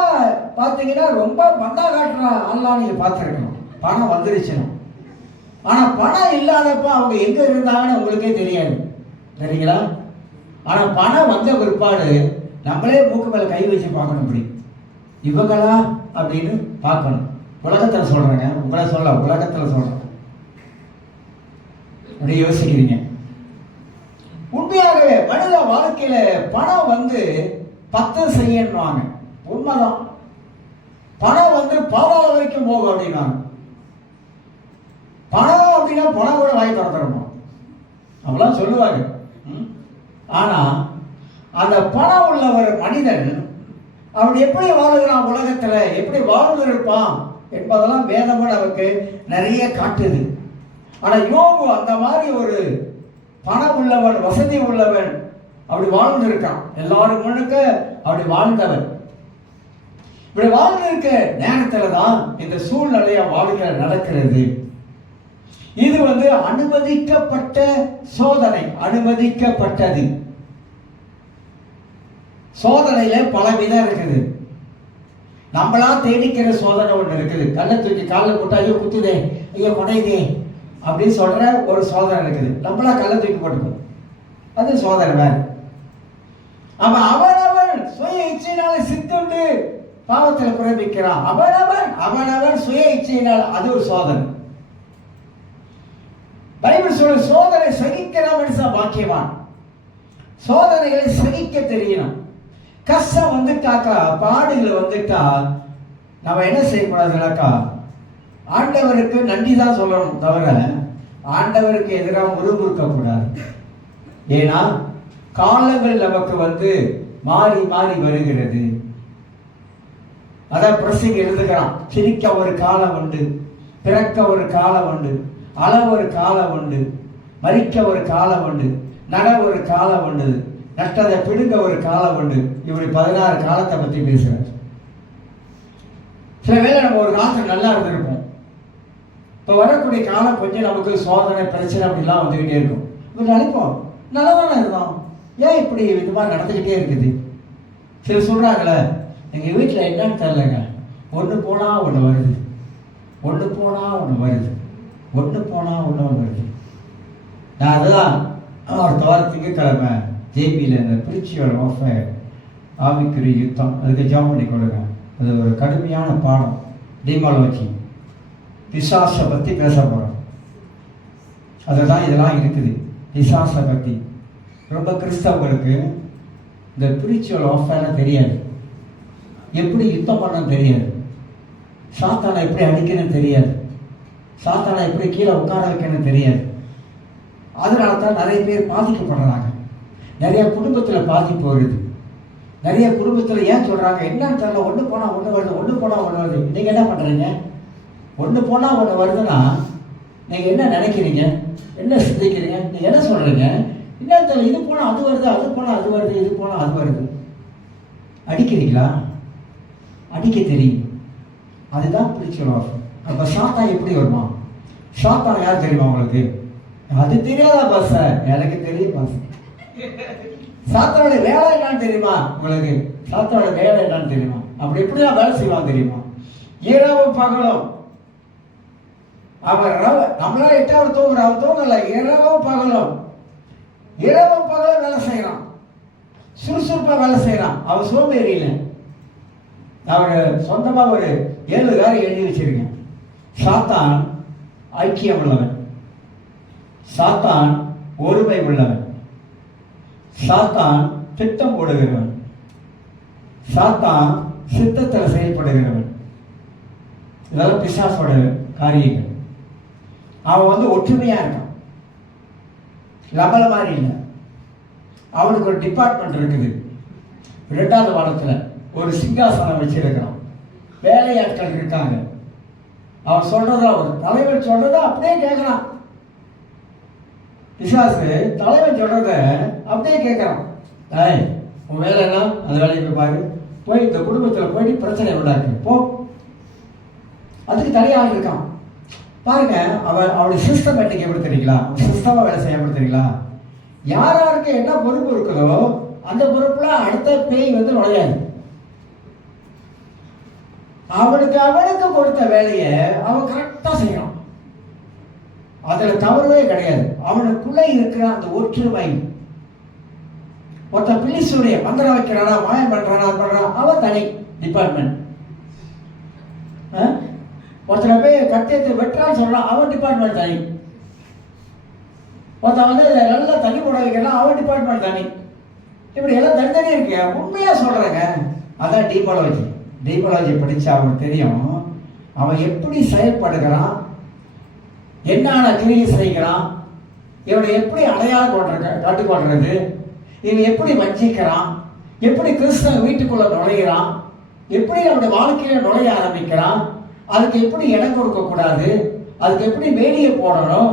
பார்த்தீங்கன்னா ரொம்ப பந்தா காட்டுற ஆள்லாம் நீங்கள் பார்த்துருக்கணும், பணம் வந்துருச்சுன்னா. ஆனால் பணம் இல்லாதப்ப அவங்க எங்கே இருந்தாங்கன்னு உங்களுக்கே தெரியாது, சரிங்களா? ஆனால் பணம் வந்த பிற்பாடு நம்மளே மூக்கு மேலே கை வச்சு பார்க்கணும். இப்படி இவங்களா அப்படின்னு பார்க்கணும். உலகத்தில் சொல்கிறேங்க, உங்களை சொல்ல உலகத்தில் சொல்கிறேன். அப்படி யோசிக்கிறீங்க. உண்மையாகவே மனித வாழ்க்கையில பணம் பத்தம் செய்யணுவாங்க. உண்மைதான். பணம் பாதாள வரைக்கும் போகும் அப்படின்னாங்க. பணம் அப்படின்னா பணம் கூட வாங்கி திறந்துடணும் அப்படிலாம் சொல்லுவாங்க. ஆனா அந்த பணம் உள்ள ஒரு மனிதன் அவன் எப்படி வாழுகிறான், உலகத்துல எப்படி வாழ்ந்திருப்பான் என்பதெல்லாம் வேதமும் நமக்கு நிறைய காட்டுது. ஆனா யோபு அந்த மாதிரி ஒரு பணம் உள்ளவன், வசதி உள்ளவன், அப்படி வாழ்ந்திருக்கான். எல்லாரும் முன்னுக்க அப்படி வாழ்ந்தவன். இப்படி வாழ்ந்திருக்க நேரத்துல தான் இந்த சூழ்நிலைய வாழ்க்கை நடக்கிறது. இது அனுமதிக்கப்பட்ட சோதனை, அனுமதிக்கப்பட்டது. சோதனையில பல விதம் இருக்குது. நம்மளா தேடிக்கிற சோதனை ஒண்ணு இருக்குது. கல்லை தூக்கி காலில் போட்டு ஐயோ குத்துதே, ஐயோ கொடையுதே, அப்படின்னு சொல்ற ஒரு சோதனை இருக்குது. நம்மளா கல்ல தூக்கி போட்டுக்கும், அது சோதனை வேற. அவனவன் சுய இச்சையினால சித்துண்டு பாவத்தில் பிரமிக்கிறான். அவனவன் சுய இச்சையினால், அது ஒரு சோதனை. பைபிள் சொல்ற சோதனை சகிக்கிற மனுஷன் பாக்கியவான். சோதனைகளை சகிக்க தெரியணும். கஷ்டம் வந்துட்டாக்கா, பாடுகள் வந்துட்டா நம்ம என்ன செய்யக்கூடாதுனாக்கா, ஆண்டவருக்கு நன்றி தான் சொல்லணும் தவிர ஆண்டவருக்கு எதிராக முறுமுறுக்க கூடாது. ஏன்னா காலங்கள் நமக்கு மாறி மாறி வருகிறது. அதான் பிரசங்க எழுதுகிறான், சிரிக்க ஒரு காலம் உண்டு, பிறக்க ஒரு காலம் உண்டு, அள ஒரு காலம் உண்டு, மறிக்க ஒரு காலம் உண்டு, நட ஒரு காலம் உண்டு, நட்டதை பிடுங்க ஒரு காலம் உண்டு. இப்படி 16 காலத்தை பற்றி பேசுகிறார். சில வேளை நம்ம ஒரு காலத்தில் நல்லா இருந்திருப்போம். இப்போ வரக்கூடிய காலம் கொஞ்சம் நமக்கு சோதனை பிரச்சனை அப்படிலாம் வந்துக்கிட்டே இருக்கும். இப்போ நினைப்போம் நல்லா தானே இருந்தோம், ஏன் இப்படி இது மாதிரி நடந்துக்கிட்டே இருக்குது. சில சொல்கிறாங்களே, எங்கள் வீட்டில் என்னன்னு தெரிலங்க, ஒன்று போனால் ஒன்று வருது, ஒன்று போனால் ஒன்று வருது, ஒன்று போனால் ஒன்று வருது. நான் அதுதான் அடுத்த வாரத்துக்கு கிழமை ஜேபியில் இந்த பிரிச்சுவல் ஆஃப் ஆவிக்குரிய யுத்தம், அதுக்கு ஜாம் பண்ணி கொடுங்க. அது ஒரு கடுமையான பாடம். டீமாலஜி, பிசாசை பற்றி பேச போகிறோம். அதுதான் இதெல்லாம் இருக்குது. பிசாசை பற்றி ரொம்ப கிறிஸ்தவங்களுக்கு இந்த பிரிச்சுவல் ஆஃபேர்லாம் தெரியாது, எப்படி யுத்தம் பண்ண தெரியாது, சாத்தானை எப்படி அடிக்கணும்னு தெரியாது, சாத்தானை எப்படி கீழே உட்கார வைக்கணும்னு தெரியாது. அதனால தான் நிறைய பேர் பாதிக்கப்படுறாங்க. நிறைய குடும்பத்தில் பாதிப்பு வருது. நிறைய குடும்பத்தில் ஏன் சொல்கிறாங்க என்னன்னு தெரியல, ஒன்று போனால் ஒன்று வருது, ஒன்று போனால் ஒன்று வருது. நீங்கள் என்ன பண்ணுறீங்க? ஒன்று போனால் ஒன்று வருதுன்னா நீங்கள் என்ன நினைக்கிறீங்க, என்ன சிந்திக்கிறீங்க, நீங்கள் என்ன சொல்கிறீங்க? என்ன தெரியல, இது போனால் அது வருது, அது போனால் அது வருது, இது போனால் அது வருது. அடிக்கிறீங்களா? அடிக்க தெரியும். அதுதான் பிரிச்சுவல். அப்போ சாத்தான் எப்படி வருமா? சாத்தான் யார் தெரியுமா உங்களுக்கு? அது தெரியாதா பாச? எனக்கு தெரியும் பாச. சாத்தானோட வேலை என்னன்னு தெரியுமா உங்களுக்கு? சாத்தானோட வேலை என்னன்னு தெரியுமா? அப்படி எப்படிதான் வேலை செய்வான் தெரியுமா? இரவும் பகலும். அவர் நம்மளால 8 தூங்குற, அவர் தூங்கல. இரவும் பகலும், இரவும் பகலும் வேலை செய்யறான், சுறுசுறுப்பா வேலை செய்யறான். அவர் சோம்பேறி இல்லை. அவர் சொந்தமா ஒரு 7 காரியம் எழுதி வச்சிருக்கேன். சாத்தான் ஐக்கியம் உள்ளவன், சாத்தான் ஒருமை உள்ளவன், சாத்தான் திட்டம் போடுகிறவன், சாத்தான் சித்தத்தில் செயல்படுகிறவன். இதெல்லாம் பிசாசோட காரியங்கள். அவன் ஒற்றுமையா இருக்கான், லபல மாதிரி இல்லை. அவனுக்கு ஒரு டிபார்ட்மெண்ட் இருக்குது. 2வது வாரத்தில் ஒரு சிங்காசனம் வச்சிருக்கிறான், வேலையாட்கள் இருக்காங்க. அவன் சொல்றதா, ஒரு தலைவர் சொல்றதா அப்படியே கேட்கிறான். பிசாசு தலைவன் சொல்றத அப்படியே கேட்கறான். உன் வேலை என்ன? அந்த வேலையை போய் பாரு, போய் இந்த குடும்பத்தில் போயிட்டு பிரச்சனை உண்டாக்கு போ. அதுக்கு தனியாக இருக்கான் பாருங்க. அவளுடைய சிஸ்டமேட்டிக் எப்படி தெரியுங்களா? சிஸ்டமா வேலை செய்ய எப்படி தெரியுங்களா? யாராருக்கு என்ன பொறுப்பு இருக்குதோ அந்த பொறுப்புல அடுத்த பேய் நுழையாது. அவனுக்கு கொடுத்த வேலையை அவன் கரெக்டா செய்யணும். அதுல தவறுவே கிடையாது. அவனுக்குள்ள இருக்கிற அந்த ஒற்றுமை. ஒருத்த பிலிசுடைய மந்திரம் வைக்கிறானா, மாயம் பண்றானா, அவன் தனி டிபார்ட்மெண்ட். ஒருத்தரை போய் கட்டியத்தை வெட்டுறான்னு சொல்றான், அவன் டிபார்ட்மெண்ட் தனி. ஒருத்தன் நல்லா தண்ணி போட வைக்கிறான், அவன் டிபார்ட்மெண்ட் தனி. இப்படி எல்லாம் தனித்தனியே இருக்கு. உண்மையா சொல்றாங்க. அதான் டீமாலஜி. டீமாலஜி படிச்சா அவனுக்கு தெரியும் அவன் எப்படி செயல்படுகிறான், என்னென்ன கிரியை செய்கிறான், இவனை எப்படி அடையாளம் கட்டுக்கொள்றது, இவன் எப்படி வஞ்சிக்கிறான், எப்படி கிறிஸ்தவ வீட்டுக்குள்ள நுழைகிறான், எப்படி அவனுடைய வாழ்க்கையில நுழைய ஆரம்பிக்கிறான், அதுக்கு எப்படி இடம் கொடுக்க கூடாது, அதுக்கு எப்படி வேலியை போடணும்,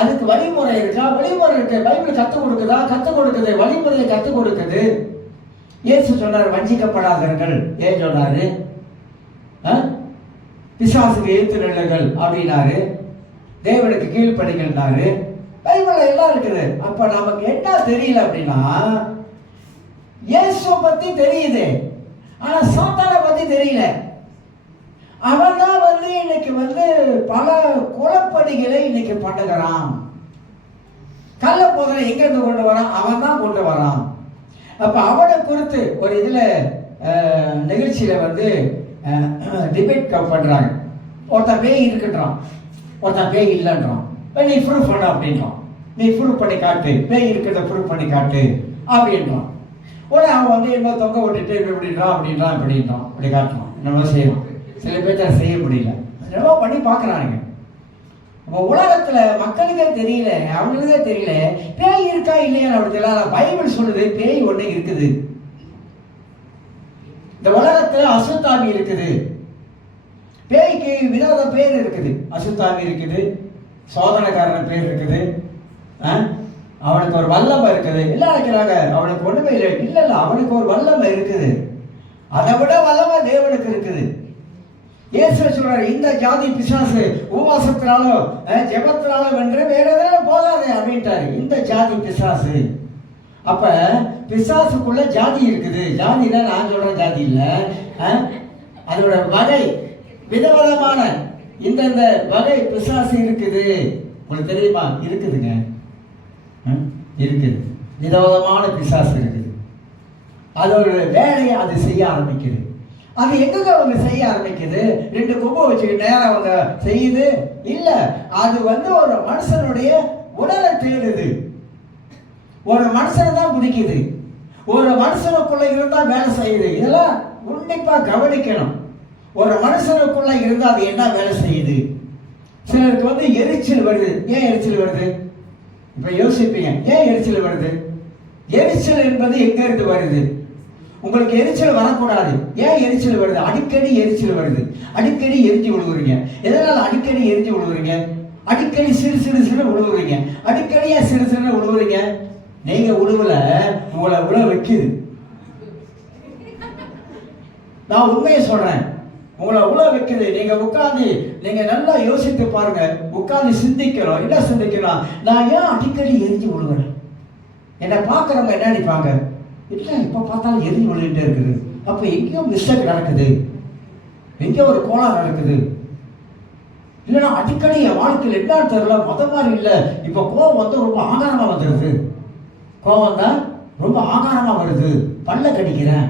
அதுக்கு வழிமுறை இருக்கா, வழிமுறை இருக்கு. பைபிள் கற்றுக் கொடுக்குதா? கற்றுக் கொடுக்குது. வழிமுறையை கற்றுக் கொடுக்குது. இயேசு சொன்னார், வஞ்சிக்கப்படாதீர்கள். ஏன் சொன்னாரு? பிசாசுக்கு எதிர்த்து நில்லுங்கள் அப்படின்னாரு. தேவனுக்கு கீழ்ப்படிங்கள்னாரு. பைபிள்ல எல்லாம் இருக்குது. அப்ப நமக்கு என்ன தெரியல அப்படின்னா, இயேசு பத்தி தெரியுது, ஆனா சாத்தானை பத்தி தெரியல. அவன் தான் வந்து இன்னைக்கு வந்து பல குலப்படிகளை இன்னைக்கு பண்ணுகிறான். கள்ள போதனை எங்க இருந்து கொண்டு வரான்? அவன் தான் கொண்டு வரான். அப்ப அவனை குறித்து ஒரு இதுல நிகழ்ச்சியில வந்து டிபேட் பண்றாங்க. ஒருத்தன் பேய் இருக்குன்றான், ஒருத்தன் பேய் இல்லைன்றான். நீ ப்ரூஃப் பண்ண அப்படின்றான். நீ ப்ரூஃப் பண்ணி காட்டு, பேய் இருக்கிறத ப்ரூஃப் பண்ணி காட்டு அப்படின்றான். உடனே அவன் வந்து என்ன தொங்க விட்டுட்டு இப்படின்றான் அப்படின்றான் இப்படின்றான் அப்படி காட்டுறான். நம்ம செய்யணும். சில பேர்த்த செய்ய முடியல, ரொம்ப பண்ணி பார்க்குறானுங்க. அப்போ உலகத்துல மக்களுக்கே தெரியல, அவங்களுக்கே தெரியல பேய் இருக்கா இல்லையா அப்படி தெரியல. பைபிள் சொல்லுது பேய் ஒண்ணு இருக்குது. இந்த உலகத்துல அசுத்தாவி இருக்குது. பேய்க்கு வினோத பேர் இருக்குது. அசுத்தாவி இருக்குது, சோதனைக்காரன் பேர் இருக்குது, அவனுக்கு ஒரு வல்லமை இருக்குது. எல்லாம் நினைக்கிறாங்க அவனுக்கு ஒண்ணுமே இல்லை. இல்ல இல்ல, அவனுக்கு ஒரு வல்லமை இருக்குது. அதை விட வல்லமை தேவனுக்கு இருக்குது. இயேசு சொல்றாரு, இந்த ஜாதி பிசாசு உபவாசத்தினாலும் ஜெபத்தினாலும் வென்று வேற எதாவது போகாது அப்படின்ட்டாரு. இந்த ஜாதி பிசாசு. அப்ப பிசாசுக்குள்ள ஜாதி இருக்குது. ஜாதினா நான் சொல்ற ஜாதி இல்ல, அதோட வகை விதவிதமான இந்த வகை பிசாசு இருக்குது. உங்களுக்கு தெரியுமா? இருக்குதுங்க, இருக்குது. விதவிதமான பிசாசு இருக்குது. அதோட வேலையை அது செய்ய ஆரம்பிக்குது. அது எங்க அவங்க செய்ய ஆரம்பிக்குது? 2 கொம்பை வச்சுக்கிட்டு நேரம் அவங்க செய்யுது இல்ல, அது வந்து ஒரு மனுஷனுடைய உடலை தேடுது. ஒரு மனுஷனை தான் பிடிக்குது. ஒரு மனுஷனுக்குள்ள இருந்தா வேலை செய்யுது. இதெல்லாம் உன்னிப்பா கவனிக்கணும். ஒரு மனுஷனுக்குள்ள இருந்தா அது என்ன வேலை செய்யுது? சிலருக்கு வந்து எரிச்சல் வருது. ஏன் எரிச்சல் வருது? இப்ப யோசிப்பீங்க, ஏன் எரிச்சல் வருது? எரிச்சல் என்பது எங்க இருந்து வருது? உங்களுக்கு எரிச்சல் வரக்கூடாது. ஏன் எரிச்சல் வருது? அடிக்கடி எரிச்சல் வருது. அடிக்கடி எரிஞ்சு விழுவுறீங்க. எதனால அடிக்கடி எரிஞ்சு விழுவுறீங்க? அடிக்கடி சிறு சிறு சிறு விழுவுறீங்க. அடிக்கடியா சிறு சிறு விழுவுறீங்க. நீங்க உழுவுல, உங்களை உழ வைக்குது. நான் உண்மையை சொல்றேன், உங்களை உழ வைக்குது. நீங்க உட்கார்ந்து நீங்க நல்லா யோசித்து பாருங்க. உட்கார்ந்து சிந்திக்கணும். என்ன சிந்திக்கணும்? நான் ஏன் அடிக்கடி எரிஞ்சு விழுவுறேன்? என்னை பார்க்கறவங்க என்ன நினைப்பாங்க? இல்லை, இப்போ பார்த்தாலும் எரிஞ்சு விழுந்துட்டே இருக்குது. அப்போ எங்கேயோ மிஸ்டேக் நடக்குது, எங்கேயோ ஒரு கோளாறு நடக்குது. இல்லைன்னா அடிக்கடி என் வாழ்க்கையில் என்ன தெரியல, மொத மாதிரி இல்லை. இப்போ கோவம் வந்து ரொம்ப ஆகாரமாக வந்துடுது. கோவம் தான் ரொம்ப ஆகாரமாக வருது. பல்ல கடிக்கிறேன்.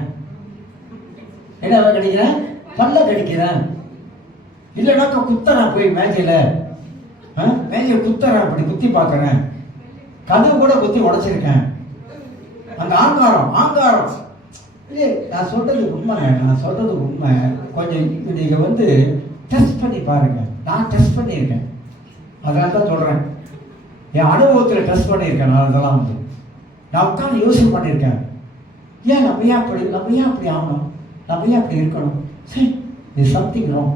என்ன கடிக்கிறேன்? பல்ல கடிக்கிறேன். இல்லைனாக்கா குத்துறேன், போய் மேஜையில் குத்துறேன், அப்படி குத்தி பார்க்குறேன். கதவு கூட குத்தி உடைச்சிருக்கேன். அந்த ஆங்காரம் இல்லையே. நான் சொல்றது உண்மை. கொஞ்சம் நீங்க வந்து டெஸ்ட் பண்ணி பாருங்க. நான் டெஸ்ட் பண்ணியிருக்கேன், அதனால தான் சொல்றேன். என் அனுபவத்தில் டெஸ்ட் பண்ணியிருக்கேன். நான் அதெல்லாம் வந்து நான் உட்காந்து யோசனை பண்ணியிருக்கேன். ஏன் நம்ம ஏன் அப்படி ஆகணும்? நம்ம ஏன் அப்படி இருக்கணும்? சரி, இது சம்திங் ராங்.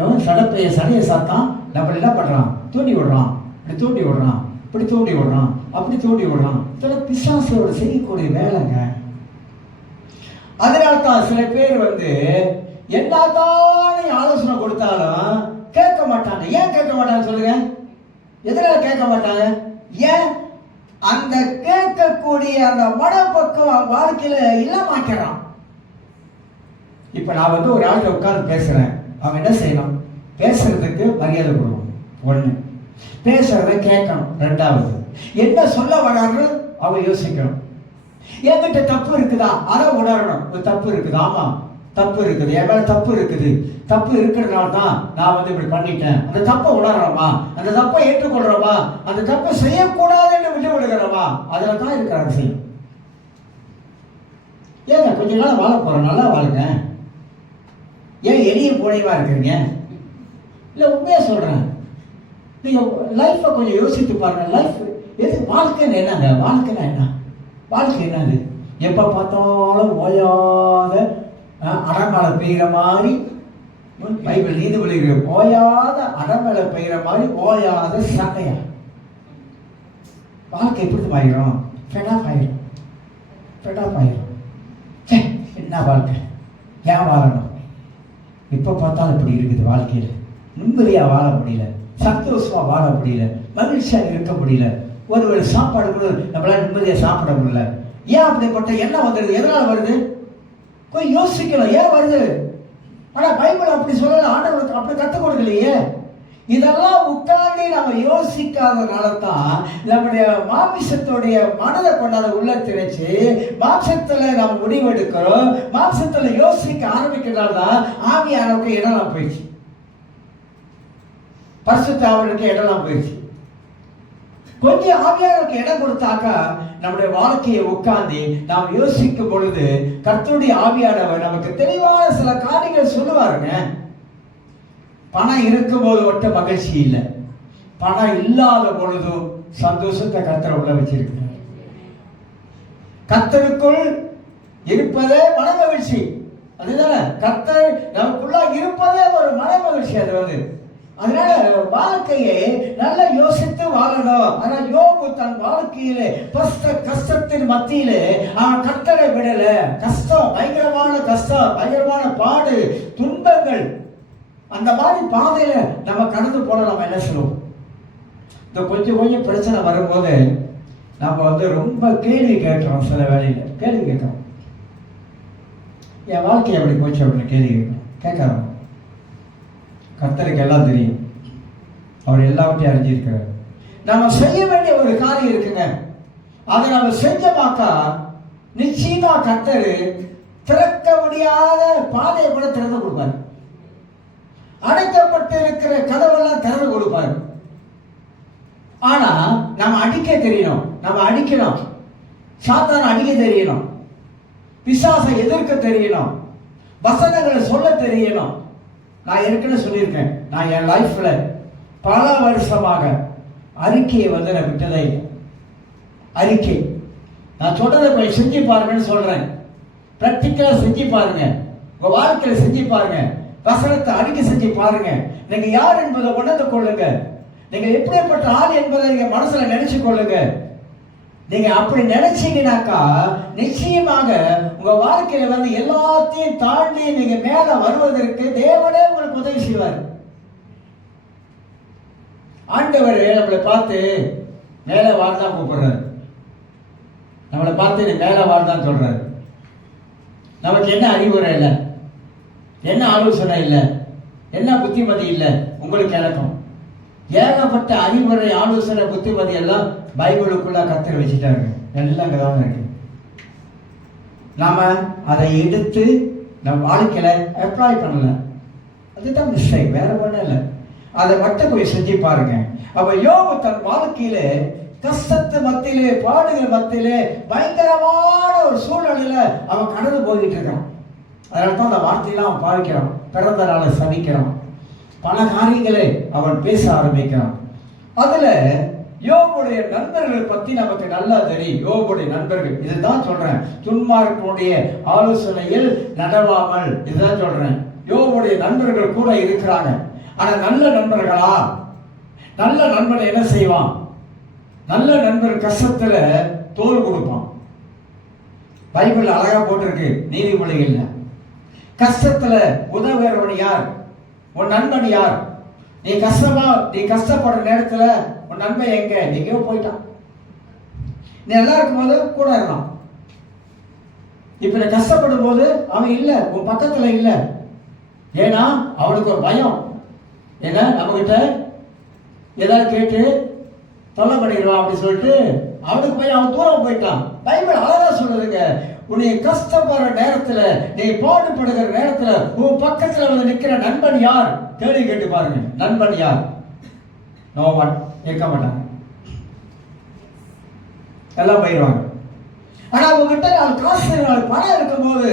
எவன் சடையை சாத்தான் நம்ம என்ன பண்றான்? தூண்டி விடுறான். இப்படி தூண்டி விடுறான், இப்படி தூண்டி விடுறான், அப்படி தூண்டி விடுறான். இதெல்லாம் பிசாசோட செய்யக்கூடிய வேலைங்க. அதனால தான் சில பேர் வந்து என்னதான் ஆலோசனை கொடுத்தாலும் கேட்க மாட்டாங்க. ஏன் கேட்க மாட்டாங்க சொல்லுங்க? எதனால கேட்க மாட்டாங்க? ஏன்? அந்த கேட்கக்கூடிய அந்த மனப்பக்கம் வாழ்க்கையில இல்லாமக்கிறான். இப்ப நான் வந்து ஒரு ஆள்கிட்ட உட்கார்ந்து பேசுறேன். அவங்க என்ன செய்யணும்? பேசுறதுக்கு மரியாதை கொடுக்கணும். 1, பேசுறத கேட்கணும். 2வது, என்ன சொல்ல வரான்னு அவங்க யோசிக்கணும். என்கிட்ட தப்பு இருக்குதா அதை உணரணும். ஒரு தப்பு இருக்குது, ஆமா தப்பு இருக்குது, என் மேல தப்பு இருக்குது. தப்பு இருக்கிறதுனால தான் நான் வந்து இப்படி பண்ணிட்டேன். அந்த தப்பை உணர்றோமா? அந்த தப்பை ஏற்றுக்கொள்றோமா? அந்த தப்பை செய்யக்கூடாதுன்னு விட்டு விடுகிறோமா? அதில் தான் இருக்கிற விஷயம். ஏங்க கொஞ்ச நாள் வாழ போறோம், நல்லா வாழுங்க. ஏன் எளிய பூனையமா இருக்கிறீங்க? இல்லை, உண்மையா சொல்றேன். நீங்க லைஃப்பை கொஞ்சம் யோசித்து பாருங்க. லைஃப் எது? வாழ்க்கைன்னு என்னங்க? வாழ்க்கைன்னா என்ன? வாழ்க்கை என்னது? எப்போ பார்த்தாலும் ஓயாத அடமழை பெய்கிற மாதிரி, பைபிள் நீதிபதிகள் ஓயாத அடமழை பெய்கிற மாதிரி ஓயாத சண்டையா வாழ்க்கை எப்படி மாறிடும்? ஃபெடாப் ஆயிடும். என்ன வாழ்க்கை? ஏன் வாழணும்? இப்போ பார்த்தாலும் இப்படி இருக்குது. வாழ்க்கையில் நிம்மதியாக வாழ முடியல, சந்தோஷமா வாழ முடியல, மகிழ்ச்சியாக இருக்க முடியல. ஒரு சாப்பாடு கூட நம்மளால நிம்மதியாக சாப்பிட முடியல. ஏன் அப்படிப்பட்ட எண்ணம் வந்துடுது? எதனால வருது? கொஞ்சம் யோசிக்கணும். ஏன் வருது? ஆனா பைபிள் அப்படி சொல்லல, ஆண்டவருக்கு அப்படி கற்றுக் கொடுக்கலையே. இதெல்லாம் உட்கார்ந்து நம்ம யோசிக்காதனால தான் நம்முடைய மாமிசத்துடைய மனதை கொண்டாட உள்ள திணிச்சு மாம்சத்துல நம்ம முடிவெடுக்கிறோம். மாம்சத்துல யோசிக்க ஆரம்பிக்கிறதால தான் ஆவியானவருக்கு இடம்லாம் போயிடுச்சு, பரிசுத்த ஆவியானவருக்கு இடம்லாம் போயிடுச்சு. கொஞ்சம் ஆவியானவருக்கு இடம் கொடுத்தாக்கா நம்முடைய வாழ்க்கையை உட்கார்ந்து நாம் யோசிக்கும் பொழுது கர்த்தருடைய ஆவியானவர் நமக்கு தெளிவான சில காரியங்கள் சொல்லுவாருங்க. பணம் இருக்கும் போது மட்டும் மகிழ்ச்சி இல்லை, பணம் இல்லாத பொழுதும் சந்தோஷத்தை கர்த்தர் உள்ள வச்சிருக்கிறார். கர்த்தருக்குள் இருப்பதே மன மகிழ்ச்சி. அதுதானே கர்த்தர் நமக்குள்ள இருப்பதே ஒரு மன மகிழ்ச்சி. அது அதனால வாழ்க்கையை நல்லா யோசித்து வாழணும். ஆனா யோபு தன் வாழ்க்கையிலே கஷ்டத்தின் மத்தியிலே அவன் கர்த்தரை விடல. கஷ்டம், பயங்கரமான கஷ்டம், பயங்கரமான பாடு, துன்பங்கள், அந்த மாதிரி பாதையில நம்ம கடந்து போல நம்ம என்ன சொல்லுவோம்? இந்த கொஞ்சம் கொஞ்சம் பிரச்சனை வரும்போது நம்ம ரொம்ப கேள்வி கேட்கிறோம். சில வேலையில கேள்வி கேட்கிறோம், என் வாழ்க்கை எப்படி போச்சு அப்படின்னு கேள்வி கேட்கிறோம். கர்த்தருக்கு எல்லாம் தெரியும், அவர் எல்லாவற்றையும் அறிஞ்சிருக்கிறார். நம்ம செய்ய வேண்டிய ஒரு காரியம் இருக்குங்க, அதை நம்ம செஞ்சமாக்கா நிச்சயமா கர்த்தர் திறக்க முடியாத பாதையை கூட திறந்து கொடுப்பாரு. அடைக்கப்பட்டு இருக்கிற கதவெல்லாம் திறந்து கொடுப்பாரு. ஆனா நம்ம அடிக்க தெரியணும், நம்ம அடிக்கணும், சாத்தான அடிக்க தெரியணும், பிசாசை எதிர்க்க தெரியணும், வசனங்களை சொல்ல தெரியணும். நான் ஏற்கனவே சொல்லியிருக்கேன், நான் என் லைஃப்ல பல வருஷமாக அறிக்கையை நான் விட்டதே இல்லை. அறிக்கை நான் சொல்றதை போய் செஞ்சு பாருங்கன்னு சொல்றேன். பிராக்டிக்கலா செஞ்சு பாருங்க, உங்க வாழ்க்கையில செஞ்சு பாருங்க, வசனத்தை அறிக்கை செஞ்சு பாருங்க. நீங்க யார் என்பதை உணர்ந்து கொள்ளுங்க, நீங்க எப்படிப்பட்ட ஆள் என்பதை நீங்க மனசுல நினைச்சு கொள்ளுங்க. நீங்க அப்படி நினைச்சீங்கன்னாக்கா நிச்சயமாக உங்க வாழ்க்கையில எல்லாத்தையும் தாண்டி நீங்க மேல வருவதற்கு தேவனே உங்களுக்கு உதவி செய்வார். ஆண்டவர் நம்மளை பார்த்து மேல வாழ்தான் கூப்பிடுறாரு, நம்மளை பார்த்து நீ மேல வாழ்தான் சொல்றாரு. நமக்கு என்ன அறிவுரை இல்லை, என்ன ஆலோசனை இல்லை, என்ன புத்திமதி இல்லை. உங்களுக்கு எனக்கும் ஏகப்பட்ட அறிவுரை, ஆலோசனை, புத்திமதி எல்லாம் பைபிளுக்குள்ள கர்த்தர் வச்சுட்டாங்க. எல்லாம் அங்கதான் இருக்கு. நாம அதை எடுத்து நம்ம வாழ்க்கையில அப்ளை பண்ணல, அதுதான் மிஸ்டேக், வேற ஒண்ணும் இல்லை. அதை மட்டும் போய் செஞ்சு பாருங்க. அப்ப யோபு தன் வாழ்க்கையில கஷ்டத்து மத்தியிலே, பாடுகள் மத்தியிலே, பயங்கரமான ஒரு சூழ்நிலையில அவன் கடந்து போய்கிட்டு இருக்கான். அதனால தான் அந்த வார்த்தையெல்லாம் அவன் பாவிக்கிறான், பிறந்த நாளை சபிக்கிறான், பல காரியங்களை அவன் பேச ஆரம்பிக்கிறான். அதுல யோபுடைய நண்பர்கள் பத்தி நமக்கு நல்லா தெரியும். யோபுடைய நண்பர்கள், இதுதான் சொல்றேன், துன்மார்க்கனுடைய ஆலோசனையில் நடவாமல், இதுதான் சொல்றேன். யோபுடைய நண்பர்கள் கூட இருக்கிறாங்க. ஆனா நல்ல நண்பர்களா? நல்ல நண்பன் என்ன செய்வான்? நல்ல நண்பர் கஷ்டத்துல தோல் கொடுப்பான். பைபிள் அழகா போட்டிருக்கு நீதிமொழிகள்ல. கஷ்டத்துல உதவுறவன் யார்? உன் நண்பன் யார்? நீ கஷ்டப்படுற நேரத்துல உன் நண்பன் எங்க? எங்கேயோ போயிட்டான். நீ நல்லா இருக்கும் போது கூட இருந்தான், இப்ப நீ கஷ்டப்படும் போது அவன் இல்ல, உன் பக்கத்துல இல்ல. ஏன்னா அவனுக்கு ஒரு பயம், ஏன்னா நம்ம கிட்ட ஏதாவது கேட்டு தொல்லை பண்ணிடுவான் அப்படி சொல்லிட்டு அவனுக்கு போய் அவன் தூரம் போயிட்டான். பைபிள் அழகா சொல்லுதுங்க, உன்னை கஷ்டப்படுற நேரத்துல, நீ பாடுபடுகிற நேரத்துல உன் பக்கத்துல நிக்கிற நண்பன் யார்? கேள்வி கேட்டு பாருங்க, நண்பன் யார்? நோவன் இருக்க மாட்டாங்க, எல்லாம் போயிடுவாங்க. ஆனா உங்ககிட்ட காசு பணம் இருக்கும் போது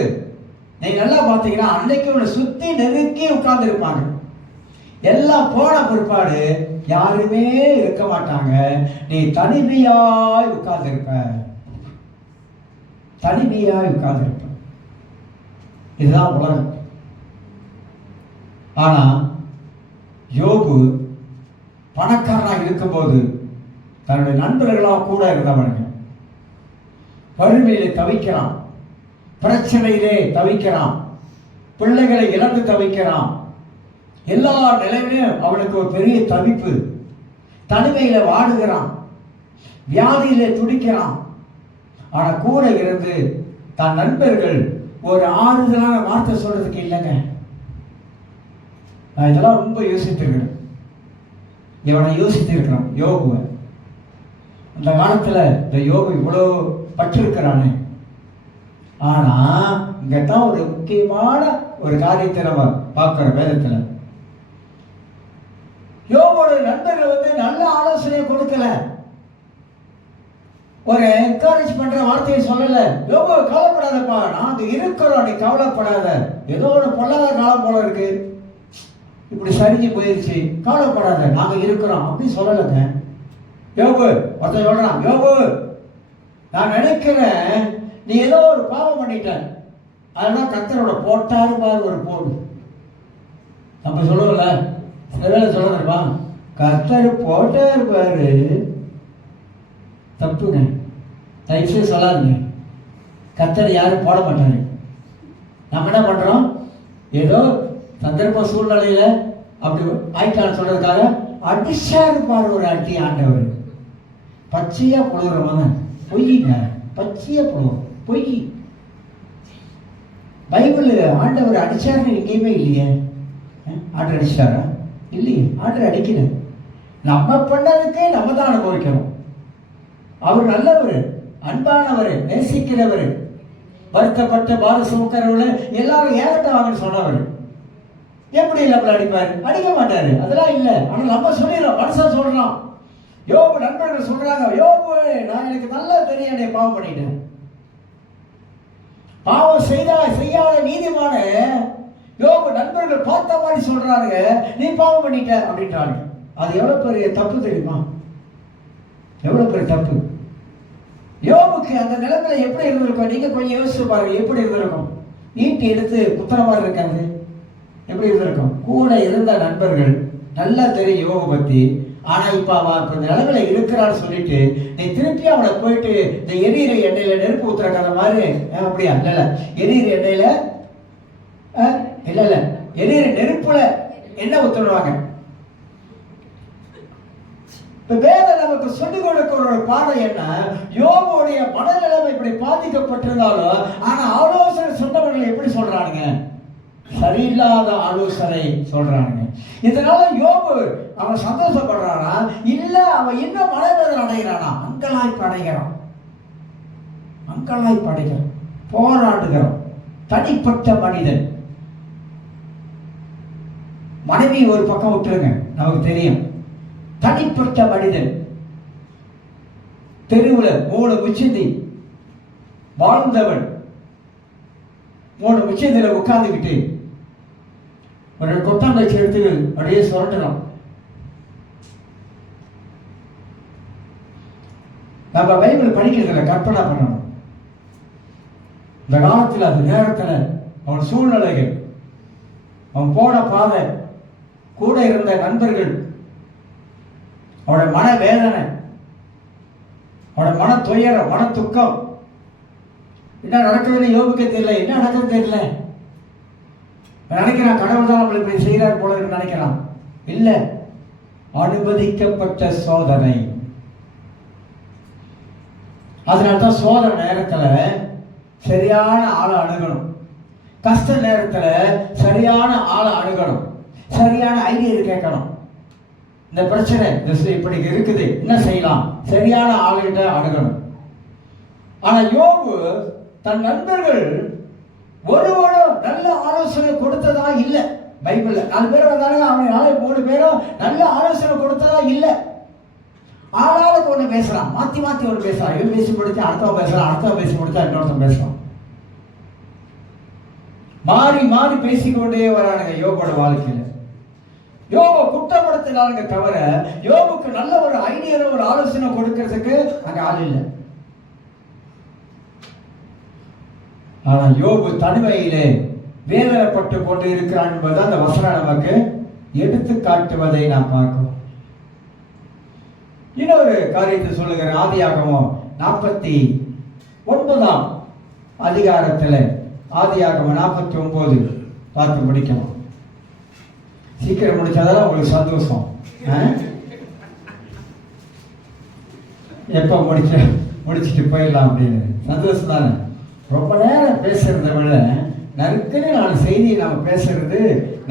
நீங்க நல்லா பாத்தீங்கன்னா அன்னைக்கு உன்னை சுத்தி நெருக்கி உட்கார்ந்து இருப்பாங்க. எல்லாம் போன பிற்பாடு யாருமே இருக்க மாட்டாங்க, நீ தனிமையாய் உட்கார்ந்து இருப்ப, தனிமையாய் உட்கார்ந்து இருப்ப. இதுதான் உலகம். ஆனா யோபு பணக்காரனாக இருக்கும்போது தன்னுடைய நண்பர்களாக கூட இருந்தவனுங்க வறுமையிலே தவிக்கிறான், பிரச்சனையிலே தவிக்கிறான், பிள்ளைகளை இழந்து தவிக்கிறான். எல்லா நிலையிலும் அவனுக்கு ஒரு பெரிய தவிப்பு, தனிமையில வாடுகிறான், வியாதியிலே துடிக்கிறான். ஆனா கூட இருந்து தன் நண்பர்கள் ஒரு ஆறுதலான வார்த்தை சொல்றதுக்கு இல்லைங்க. நான் இதெல்லாம் ரொம்ப யோசித்திருக்கிறேன். இவனை யோசித்திருக்கிறான் யோகுவை. அந்த காலத்துல இந்த யோகு இவ்வளோ பற்றிருக்கிறானே. ஆனா இங்கதான் ஒரு முக்கியமான ஒரு காரியத்தை நம்ம பார்க்கிறோம் வேதத்துல. யோகோட நண்பர்கள் நல்ல ஆலோசனை கொடுக்கல, ஒரு என்கரேஜ் பண்ற வார்த்தையை சொல்லல. யோகோ கவலைப்படாதப்பா, நாங்க இருக்கிறோம், நீ கவலைப்படாத, ஏதோ ஒரு பொல்லாத காலம் போல இருக்கு, இப்படி சரிஞ்சு போயிருச்சு, கவலைப்படாத, நாங்க இருக்கிறோம் அப்படி சொல்லலைங்க. யோகு ஒருத்தன் சொல்றான், யோகு நான் நினைக்கிறேன் நீ ஏதோ ஒரு பாவம் பண்ணிட்ட, அதெல்லாம் கர்த்தரோட போட்டாரு பாரு ஒரு போடு. நம்ம சொல்லுவோம்ல, சில வேலை சொல்லுறப்பா, கர்த்தர் போட்டாரு பாரு, தப்புங்க, தயவுசெய்து சொல்லாதுங்க. கர்த்தர் யாரும் போட மாட்டாரு. நம்ம என்ன பண்றோம், ஏதோ சந்தர்ப்ப சூழ்நிலையில அப்படி ஆய்க்கான சொல்றதுக்காக அடிச்சாரு பாரு ஒரு அடி ஆண்டவர். பச்சையா புழுகிறவங்க பொய்யுங்க, பச்சையா புழுவோம் பொய். பைபிள் ஆண்டவர் அடிச்சாருன்னு எங்கேயுமே இல்லையே. ஆர்டர் அடிச்சாரா? இல்லையே, ஆர்டர் அடிக்கல. நம்ம பண்ணதுக்கே நம்ம தான் அனுபவிக்கிறோம். அவர் நல்லவர், அன்பானவர், நேசிக்கிறவர், வருத்தப்பட்ட பார சுமக்கிறவர்கள் எல்லாரும் ஏகட்ட வாங்கன்னு சொன்னவர். எப்படி நம்மளை அடிப்பாரு? அடிக்க மாட்டாரு, அதெல்லாம் இல்லை. ஆனால் நம்ம சொல்லிடுறோம், மனுஷன் சொல்றான். யோபு நண்பர்கள் சொல்றாங்க, யோபு நான் எனக்கு நல்லா தெரியும் நீ பாவம் பண்ணிட்டேன், பாவம் செய்யாத நீதிமான யோபு நண்பர்கள் பார்த்த மாதிரி சொல்றாங்க, நீ பாவம் பண்ணிட்ட அப்படின்றாங்க. அது எவ்வளவு பெரிய தப்பு தெரியுமா? எவ்வளவு பெரிய தப்பு. யோபுக்கு அந்த நிலைமையில எப்படி இருந்திருக்கும்? நீங்க கொஞ்சம் யோசிச்சு பாருங்க, எப்படி இருந்திருக்கும்? ஈட்டி எடுத்து குத்துறமா இருக்காது, எப்படி இருந்திருக்கும்? கூட இருந்த நண்பர்கள் நல்லா தெரியும் யோபு பத்தி. ஆனா இப்ப அவன் இப்ப நிலைமையில இருக்கிறான்னு சொல்லிட்டு நீ திருப்பி அவனை போயிட்டு இந்த எரியிற எண்ணெயில நெருப்பு ஊத்துற கதை மாதிரி, அப்படியா? இல்ல எரியிற எண்ணெயில இல்ல எரியிற நெருப்புல எண்ணெய் ஊத்துடுவாங்க. இப்ப வேதம் நமக்கு சொல்லிக் கொடுக்கிற ஒரு பாடம் என்ன? யோபுடைய மனநிலைமை இப்படி பாதிக்கப்பட்டிருந்தாலும் ஆனா ஆலோசனை சொன்னவர்கள் எப்படி சொல்றானுங்க? சரியில்லாத ஆலோசனை சொல்றானுங்க. இதனால யோபு அவன் சந்தோஷப்படுறானா? இல்ல, அவன் இன்னும் மனவேதனை அடைகிறானா? அங்கலாய்ப்பு அடைகிறான், அங்கலாய்ப்பு அடைகிறான், போராடுகிறான். தனிப்பட்ட மனிதன். மனைவி ஒரு பக்கம் விட்டுருங்க, நமக்கு தெரியும். தனிப்பட்ட மனிதன் தெருவில் 3 முச்சந்தி வாழ்ந்தவன் 3 முச்சந்தில உட்கார்ந்துக்கிட்டு ஒரு கொட்டாம்பச்சி எடுத்து அப்படியே சுரண்டணும். நம்ம பைபிள் படிக்கிறதுல கற்பனை பண்ணணும். இந்த காலத்தில் அந்த நேரத்தில் அவன் சூழ்நிலைகள், அவன் போன பாதை, கூட இருந்த நண்பர்கள், அவனோட மன வேதனை, அவனோட மன துயரம், மன துக்கம், என்ன நடக்குதுன்னு யோபுக்கே தெரியல. என்ன நடக்குது தெரியல. நினைக்கிறான் கடவுள் தான் நம்மளுக்கு இப்படி செய்யறாரு போல இருக்கு நினைக்கிறான். இல்ல, அனுமதிக்கப்பட்ட சோதனை. அதனால்தான் சோதனை நேரத்துல சரியான ஆளை அணுகணும். கஷ்ட நேரத்துல சரியான ஆளை அணுகணும். சரியான ஐடியா கேட்கணும். இந்த பிரச்சனை இப்படி இருக்குது, என்ன செய்யலாம்? சரியான ஆளுகிட்ட அணுகணும். ஆனா யோபு தன் நண்பர்கள் ஒருவரும் நல்ல ஆலோசனை கொடுத்ததா இல்லை. பைபிள்ல 4 பேர் வந்தாலும் அவன் 3 பேரும் நல்ல ஆலோசனை கொடுத்ததா இல்லை. ஆளாளுக்கு ஒண்ணு பேசுறான், மாத்தி மாத்தி ஒண்ணு பேசுறான். இவன் பேசி முடிச்சா அடுத்தவன் பேசுறான், அடுத்தவன் பேசி முடிச்சா இன்னொருத்தன் பேசுறான். மாறி மாறி பேசிக்கொண்டே வரானுங்க யோபோட வாழ்க்கையில. யோபு குற்றப்படுத்தினாலுங்க தவிர யோபுக்கு நல்ல ஒரு ஐடியா, ஒரு ஆலோசனை கொடுக்கிறதுக்கு அங்க ஆள் இல்லை. ஆனா யோபு தனிமையிலே வேதனைப்பட்டு கொண்டு இருக்கிறான் என்பது அந்த வசனம் நமக்கு எடுத்து காட்டுவதை நாம் பார்க்கிறோம். இன்னொரு காரியத்தை சொல்லுகிற ஆதியாகமம் 49 அதிகாரத்தில், ஆதியாகமம் 49 பார்த்து முடிக்கணும். சீக்கிரம் முடிச்சாதான் உங்களுக்கு சந்தோஷம். எப்ப முடிச்சுட்டு போயிடலாம் அப்படின்னு சந்தோஷம் தானே. ரொம்ப நேரம் பேசுறத விட நறுக்குன்னு 4 செய்தியை நம்ம பேசுறது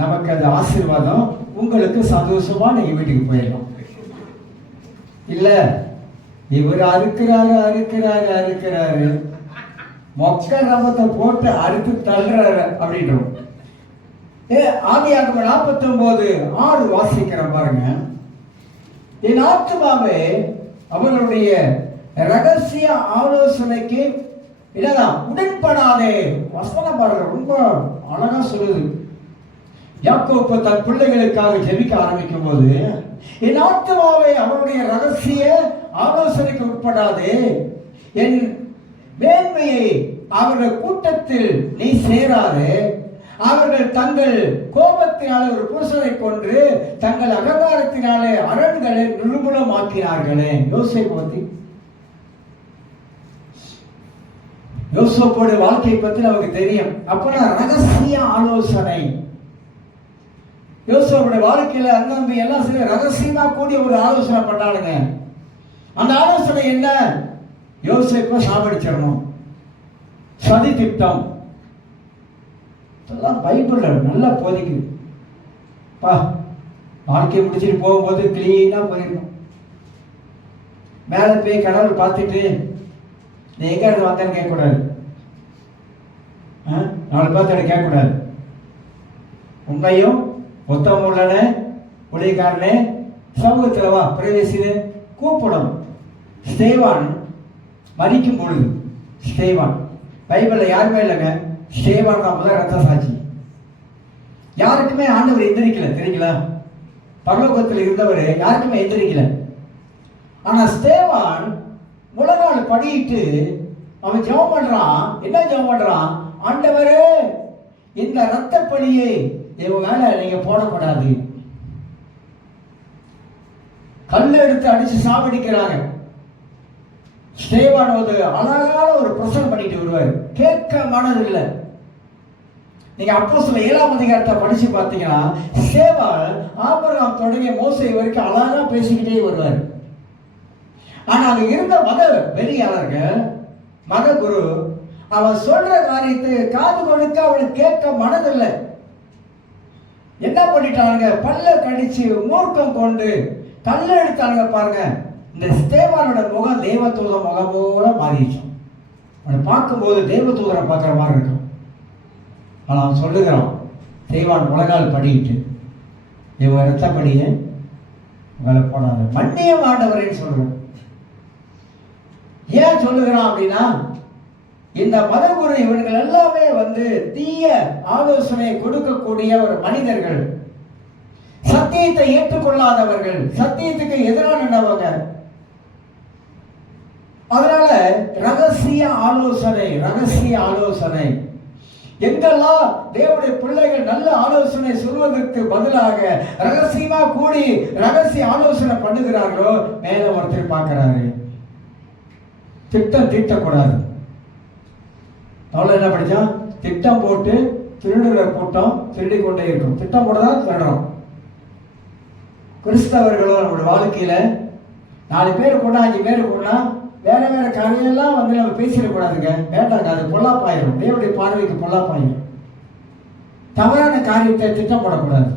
நமக்கு அது ஆசீர்வாதம். உங்களுக்கு சந்தோஷமா நீங்க வீட்டுக்கு போயிடலாம். இல்ல இவர் அறுக்கிறாரு மொக்க ரமத்தை போட்டு அறுத்து தள்ளுறாரு அப்படின்றோம். ஆதியாகமம் 49:6 வாசிக்கிறோம் பாருங்க. என் ஆத்துமாவே அவர்களுடைய ரகசிய ஆலோசனைக்கு இல்லதான் உடன்படாதே. வசனம் பாருங்க, ரொம்ப அழகா சொல்லுது. யாக்கோபு தன் பிள்ளைகளுக்காக ஜெபிக்க ஆரம்பிக்கும் போது, என் ஆத்துமாவே அவருடைய ரகசிய ஆலோசனைக்கு உட்படாதே, என் மேன்மையை அவர்கள் கூட்டத்தில் நீ சேராது. அவர்கள் தங்கள் கோபத்தினாலே ஒரு புருஷனை கொன்று தங்கள் அகங்காரத்தினாலே அரண்களை நிர்மூலமாக்கினார்களே. யோசேப்போட வாழ்க்கையை பத்தி நமக்கு தெரியும். அப்பனா ரகசிய ஆலோசனை. யோசேப்போட வாழ்க்கையில அங்க எல்லாம் சரி ரகசியமா கூடிய ஒரு ஆலோசனை பண்ணானுங்க. அந்த ஆலோசனை என்ன? யோசேப்பை சாவடிச்சிடணும், சதி திட்டம். இதெல்லாம் பைபிள்ல நல்லா போதிக்குது. வாழ்க்கையை முடிச்சுட்டு போகும்போது கிளீனா போயிடணும். மேல போய் கடவுள் பார்த்துட்டு நீ எங்க இருந்து வந்தேன்னு கேட்கக்கூடாது. நாளை பார்த்து கேட்கக்கூடாது. உண்மையும் மொத்தம் உள்ளன ஊழியக்காரனே சமூகத்தில் வா பிரவேசிது கூப்பிடணும். ஸ்தேவான் மரிக்கும் பொழுது, ஸ்தேவான் பைபிள்ல யாருமே இல்லைங்க, ஸ்தேவான் தான் முதல் ரத்த சாட்சி. யாருக்குமே ஆண்டவர் எந்திரிக்கல தெரியுங்களா? பரலோகத்தில் இருந்தவர் யாருக்குமே எந்திரிக்கல. ஆனா ஸ்தேவான் முழங்கால் படியிட்டு அவன் ஜெபம் பண்றான். என்ன ஜெபம் பண்றான்? ஆண்டவரே, இந்த ரத்த பலியை இவன் மேல நீங்க போடக்கூடாது. கல் எடுத்து அடிச்சு சாவடிக்கிறாங்க. ஸ்தேவான் ஒரு அழகான ஒரு பிரசங்கம் பண்ணிட்டு வருவார். கேட்க மனதில்லை. நீங்க அப்போஸ்தலர் 7ஆம் அதிகாரத்தை படிச்சு பார்த்தீங்கன்னா ஸ்தேவான் ஆபிரகாம் தொடங்கிய மோசே வரைக்கும் அழகா பேசிக்கிட்டே வருவார். ஆனா அங்க இருந்த மத வெறியாளர்கள், மத குரு, அவன் சொல்ற காரியத்தை காது கொடுக்க அவனுக்கு கேட்க மனதில்லை. என்ன பண்ணிட்டாங்க? பல்ல கடிச்சு மூர்க்கம் கொண்டு கல்ல எடுத்தாங்க பாருங்க. இந்த ஸ்தேவானோட முகம் தேவதூத முகம் போல மாறிடுச்சு. அவனை பார்க்கும்போது தேவதூதரை பார்க்குற மாதிரி இருக்கும். ஆனால் அவன் சொல்லுகிறான், ஸ்தேவான் முழங்கால் படிட்டு இவன் ரத்தப்படியை உங்களை போடாத, மன்னியம் ஆண்டவரேன்னு சொல்லுகிறான். ஏன் சொல்லுகிறான் அப்படின்னா, இந்த மதகுரு இவர்கள் எல்லாமே தீய ஆலோசனை கொடுக்கக்கூடிய ஒரு மனிதர்கள், சத்தியத்தை ஏற்றுக்கொள்ளாதவர்கள், சத்தியத்துக்கு எதிரானவங்க. அதனால ரகசிய ஆலோசனை எங்கெல்லாம் தேவனுடைய பிள்ளைகள் நல்ல ஆலோசனை சொல்வதற்கு பதிலாக ரகசியமா கூடி ரகசிய ஆலோசனை பண்ணுகிறார்களோ, மேல ஒருத்தர் பார்க்கிறாரு. திட்டம் தீட்டக்கூடாது. என்ன படிச்சான்? திட்டம் போட்டு திருடுற கூட்டம் திருடி கொண்டே இருக்கும். திட்டம் போட்டுதான் திருடுறோம். கிறிஸ்தவர்களும் நம்மளோட வாழ்க்கையில 4 பேர் கொண்டா 5 பேர் கொண்டா வேற வேற காரியெல்லாம் நம்ம பேசிடக்கூடாதுங்க. வேண்டாங்க, அது பொல்லாப்பாயிரும். தேவனுடைய பார்வைக்கு பொல்லாப்பாயிரும். தவறான காரியத்தை திட்டம் போடக்கூடாது.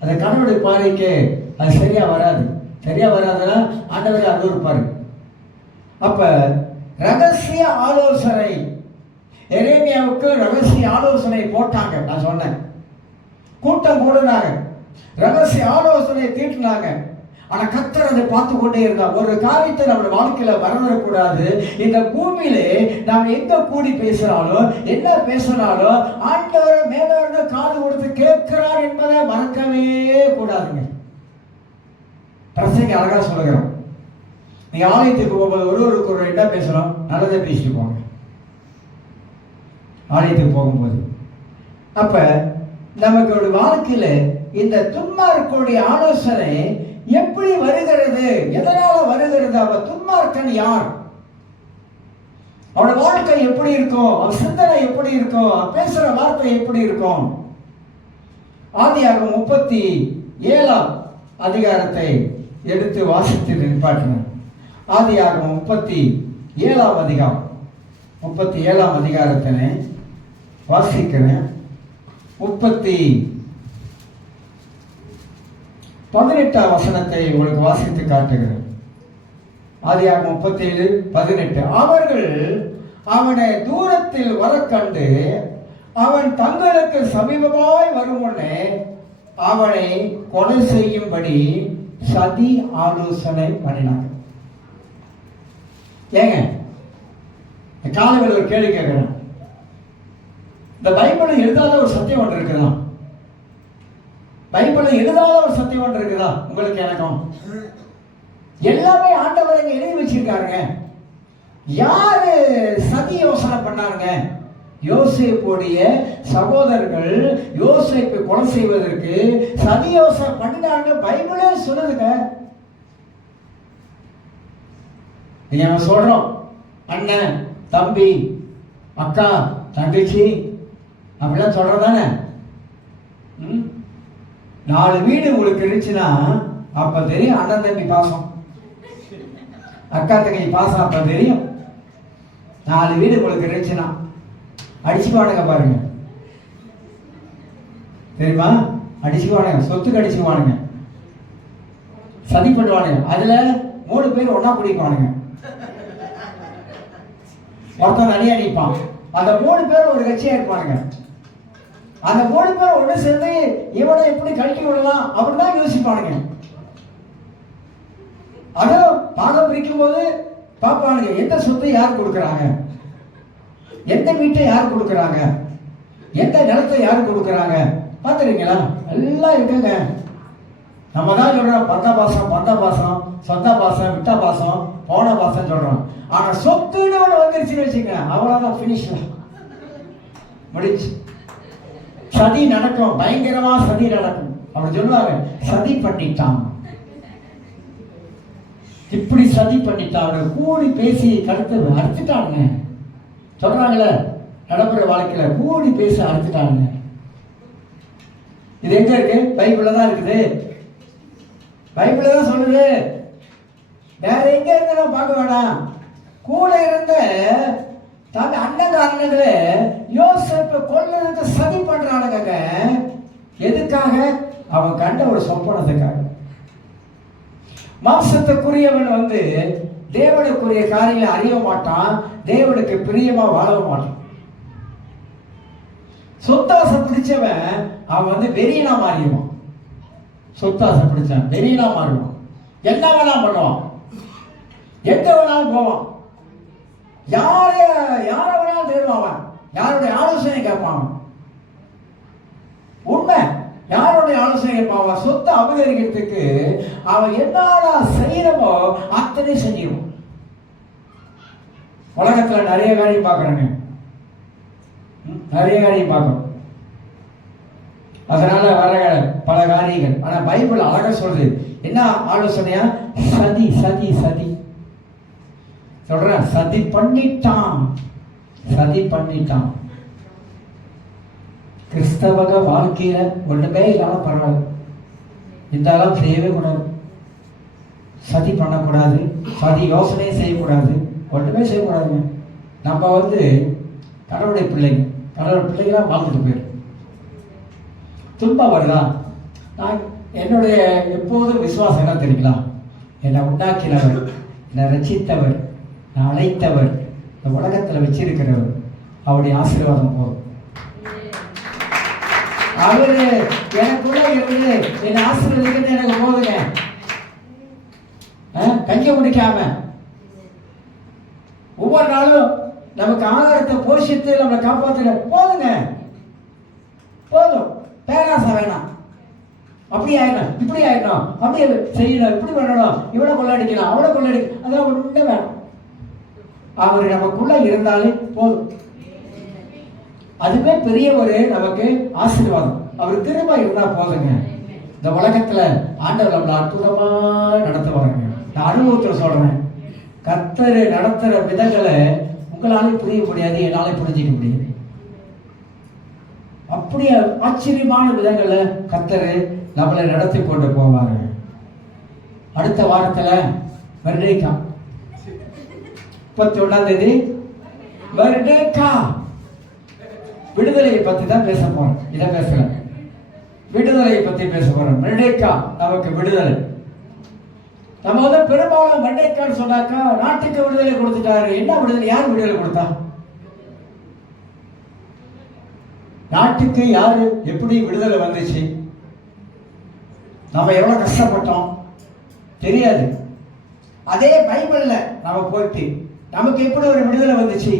அது கடவுளுடைய பார்வைக்கு அது சரியா வராது. சரியா வராதுன்னா ஆண்டவரை அனுபவிப்பாரு. அப்ப ரகசிய ஆலோசனை, எரேமியாவுக்கு ரகசிய ஆலோசனை போட்டாங்க. நான் சொன்னேன், கூட்டம் போடுனாங்க, ரகசிய ஆலோசனை தீட்டினாங்க. ஆனா கர்த்தர் அதை பார்த்து கொண்டே இருந்தார். ஒரு காரியத்தை நம்ம வாழ்க்கையில வரக்கூடாது. இந்த பூமியிலே நாம் எங்க கூடி பேசினாலும் என்ன பேசினாலும் ஆண்டவர் மேல இருந்து காது கொடுத்து கேட்கிறார் என்பதை மறக்கவே கூடாதுங்க. பிரசங்க அழகா சொல்லுகிறோம். நீங்க ஆலயத்துக்கு போகும்போது ஒருவருக்கு ஒரு என்ன பேசணும்? நல்லதை பேசிட்டு போங்க ஆலயத்துக்கு போகும்போது. அப்ப நமக்கு ஒரு வாழ்க்கையில இந்த துன்மார்க்கனுடைய ஆலோசனை எப்படி வருகிறது? எதனால வருகிறது? அவன் துன்மார்க்கன் யார்? அவனோட வாழ்க்கை எப்படி இருக்கும்? அவன் சிந்தனை எப்படி இருக்கும்? அவன் பேசுற வார்த்தை எப்படி இருக்கும்? ஆதியாகமம் 37ஆம் அதிகாரத்தை எடுத்து வாசித்து நிற்பாட்டினார். ஆதியாகமம் 37ஆம் அதிகாரம் 37ஆம் அதிகாரத்திலே வாசிக்கிறேன். 18 வசனத்தை உங்களுக்கு வாசித்து காட்டுகிறேன். ஆதியாகமம் 37:18. அவர்கள் அவனை தூரத்தில் வர கண்டு அவன் தங்களுக்கு சமீபமாய் வரும் முன்னே அவனை கொலை செய்யும்படி சதி ஆலோசனை பண்ணினாங்க. ஏங்க காலையில் ஒரு கேள்வி கேட்கிறேன். இந்த பைபிளை எழுதாத ஒரு சத்தியம் ஒன்று இருக்குதா? பைபிளை எழுதாத ஒரு சத்தியம் ஒன்று இருக்குதா? உங்களுக்கு எனக்கும் எல்லாமே ஆண்டவர் இங்க எழுதி வச்சிருக்காருங்க. யாரு சதி யோசனை பண்ணாருங்க? யோசேப்புடைய சகோதரர்கள் யோசேப்பை கொலை செய்வதற்கு சதி யோசனை பண்ணினாங்க. பைபிளே சொல்லுதுங்க. நீங்க சொல்றோம் அண்ணன், தம்பி, அக்கா, தங்கச்சி அப்படிலாம் சொல்றதானே. 4 வீடு உங்களுக்கு இருந்துச்சுன்னா அப்ப தெரியும் அண்ணன் தம்பி பாசம், அக்கா தங்கச்சி பாசம் அப்ப தெரியும். 4 வீடு உங்களுக்கு இருந்துச்சுன்னா அடிச்சுக்குவானுங்க பாருங்க. தெரியுமா? அடிச்சுக்குவானுங்க, சொத்துக்கு அடிச்சுக்குவானுங்க, சதி பண்ணுவானுங்க. அதுல 3 பேர் ஒன்னா பிடிக்குவானுங்க. ஒருத்தன் தனியா நிற்பான். அந்த 3 பேர் ஒரு கட்சியா இருப்பானுங்க. அந்த 3 பேர் ஒன்று சேர்ந்து இவனை எப்படி கழட்டி விடலாம் அப்படிதான் யோசிப்பானுங்க. அதுவும் பாகம் பிரிக்கும் போது பார்ப்பானுங்க எந்த சொத்தை யார் கொடுக்குறாங்க, எந்த வீட்டை யார் கொடுக்குறாங்க, எந்த நிலத்தை யார் கொடுக்குறாங்க பார்த்துருக்கீங்களா? எல்லாம் இருக்குங்க. நம்ம தான் சொல்றோம் பந்த பாசம், பந்த பாசம், சொந்த பாசம், விட்ட பாசம், போன பாசம் சொல்றோம். ஆனா சொத்துன்னு ஒண்ணு வந்துருச்சுன்னு வச்சுங்க, அவ்வளவுதான் பினிஷ்ல முடிச்சு. சதி நடக்கும், பயங்கரமா சதி நடக்கும். அப்படி சொல்லுவாங்க சதி பண்ணிட்டான், இப்படி சதி பண்ணிட்டான், கூடி பேசி கருத்து அறுத்துட்டாங்க சொல்றாங்களே. நடப்புற வாழ்க்கையில கூடி பேசி அறுத்துட்டாங்க. இது எங்க இருக்கு? பைபிள்ல தான் இருக்குது. பைபிள்ல தான் சொல்லுது. வேற எங்க இருந்தா பார்க்க வேணாம். கூட இருந்த தங்க அண்ணங்காரங்களே யோசேப்பை கொல்றதுக்கு சதி பண்றானுங்க. எதுக்காக? அவன் கண்ட ஒரு சொப்பனத்துக்காக. மாம்சத்துக்குரியவன் வந்து தேவனுக்குரிய காரியங்களை அறிய மாட்டான், தேவனுக்கு பிரியமா வாழவும் மாட்டான். சொத்தாசை பிடிச்சவன் அவன் வந்து வெறியனா மாறிடுவான். சொத்தாசை பிடிச்சவன் வெறியனா மாறுவான். என்ன வேணா பண்ணுவான், எங்க வேணாலும் போவான், யார வேணாலும் தேடுவான், யாருடைய ஆலோசனை கேட்பான். உண்மை, யாருடைய ஆலோசனை கேட்பான். சொத்தை அபகரிக்கிறதுக்கு அவன் என்னடா செய்யறமோ அத்தனை செஞ்சிருவான். உலகத்துல நிறைய காரியம் பார்க்கறாங்க, நிறைய காரியம் பார்க்கணும். அதனால வர பல காரியங்கள். ஆனா பைபிள் அழகா சொல்றது என்ன ஆலோசனையா? சதி சதி சதி சொல்ற. சதி பண்ணிட்டான், சதி பண்ணிட்டான். கிறிஸ்தவ வாழ்க்கையில ஒண்ணுமே இல்லாம பரவாயில்ல, இந்த அளவு செய்யவே கூடாது, சதி பண்ணக்கூடாது, சதி யோசனையே செய்யக்கூடாது, ஒன்றுமே செய்யக்கூடாதுங்க. நம்ம வந்து கடவுளுடைய பிள்ளைங்க, கடவுள் பிள்ளைகளாக வாழ்ந்துட்டு போயிடும். துன்பம் வருதா? நான் என்னுடைய எப்போதும் விசுவாசம் என்ன தெரியுங்களா? என்னை உண்டாக்கினவர், என்னை ரட்சித்தவர், நான் அழைத்தவர், இந்த உலகத்தில் வச்சிருக்கிறவர், அவருடைய ஆசீர்வாதம் போதும். அவரு எனக்குள்ள இருந்து என்னை ஆசீர்வதிக்கிறது எனக்கு போதுங்க. கஞ்சி குடிக்காம ஒவ்வொரு நாளும் நமக்கு ஆதாரத்தை போஷித்து நம்மளை காப்பாற்ற போதுங்க, போதும். பேராசை வேணாம். அப்படி ஆயிடணும், இப்படி ஆயிடணும், அப்படி செய்யணும், இப்படி பண்ணணும், இவ்வளோ கொள்ளடிக்கலாம், அவ்வளோ கொள்ளடிக்கலாம், அதெல்லாம் ஒண்ணு வேணும். அவர் நமக்குள்ள இருந்தாலே போதும். அதுவே பெரிய ஒரு நமக்கு ஆசீர்வாதம். அவர் திரும்ப இருந்தா போதுங்க. இந்த உலகத்துல ஆண்டவர் நம்மளை அற்புதமா நடத்துவாங்க. நான் அனுபவத்தில் சொல்றேன். கர்த்தர் நடத்துற விதங்களை உங்களாலே புரிய முடியாது, என்னாலே புரிஞ்சிக்க முடியாது. அப்படியே ஆச்சரியமான விதங்கள்ல கர்த்தர் நம்மளை நடத்தி கொண்டு போவாங்க. அடுத்த வாரத்துல வெர்டேக்கா 31ஆம் தேதி வெர்டேக்கா விடுதலையை பத்தி தான் பேச போறோம். இதை பேசல, விடுதலையை பத்தி பேச போறோம். மர்டேக்கா நமக்கு விடுதலை. நம்ம வந்து பெரும்பாலும் மர்டேக்கான்னு சொன்னாக்கா நாட்டுக்கு விடுதலை கொடுத்துட்டாரு. என்ன விடுதலை? யார் விடுதலை கொடுத்தா? நாட்டுக்கு யாரு எப்படி விடுதலை வந்துச்சு? நம்ம எவ்வளவு கஷ்டப்பட்டோம் தெரியாது. அதே பைபிள்ல நம்ம போயிட்டு நமக்கு எப்படி ஒரு விடுதலை வந்துச்சு?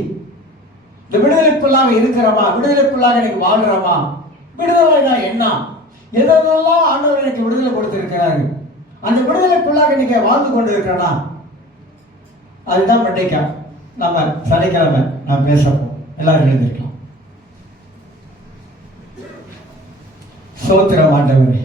இந்த விடுதலைக்குள்ளாக இருக்கிறோமா? விடுதலைக்குள்ளாக எனக்கு வாழ்கிறோமா? விடுதலைனா என்ன? எதெல்லாம் ஆண்டவர் எனக்கு விடுதலை கொடுத்திருக்கிறாரு, அந்த விடுதலைக்குள்ளாக நீங்க வாழ்ந்து கொண்டு இருக்கிறனா? அதுதான் மண்டைக்கா. நம்ம சனிக்கிழமை நான் பேசப்போம். எல்லாரும் எழுந்திருக்கலாம். சோத்திரம் ஆண்டவரே.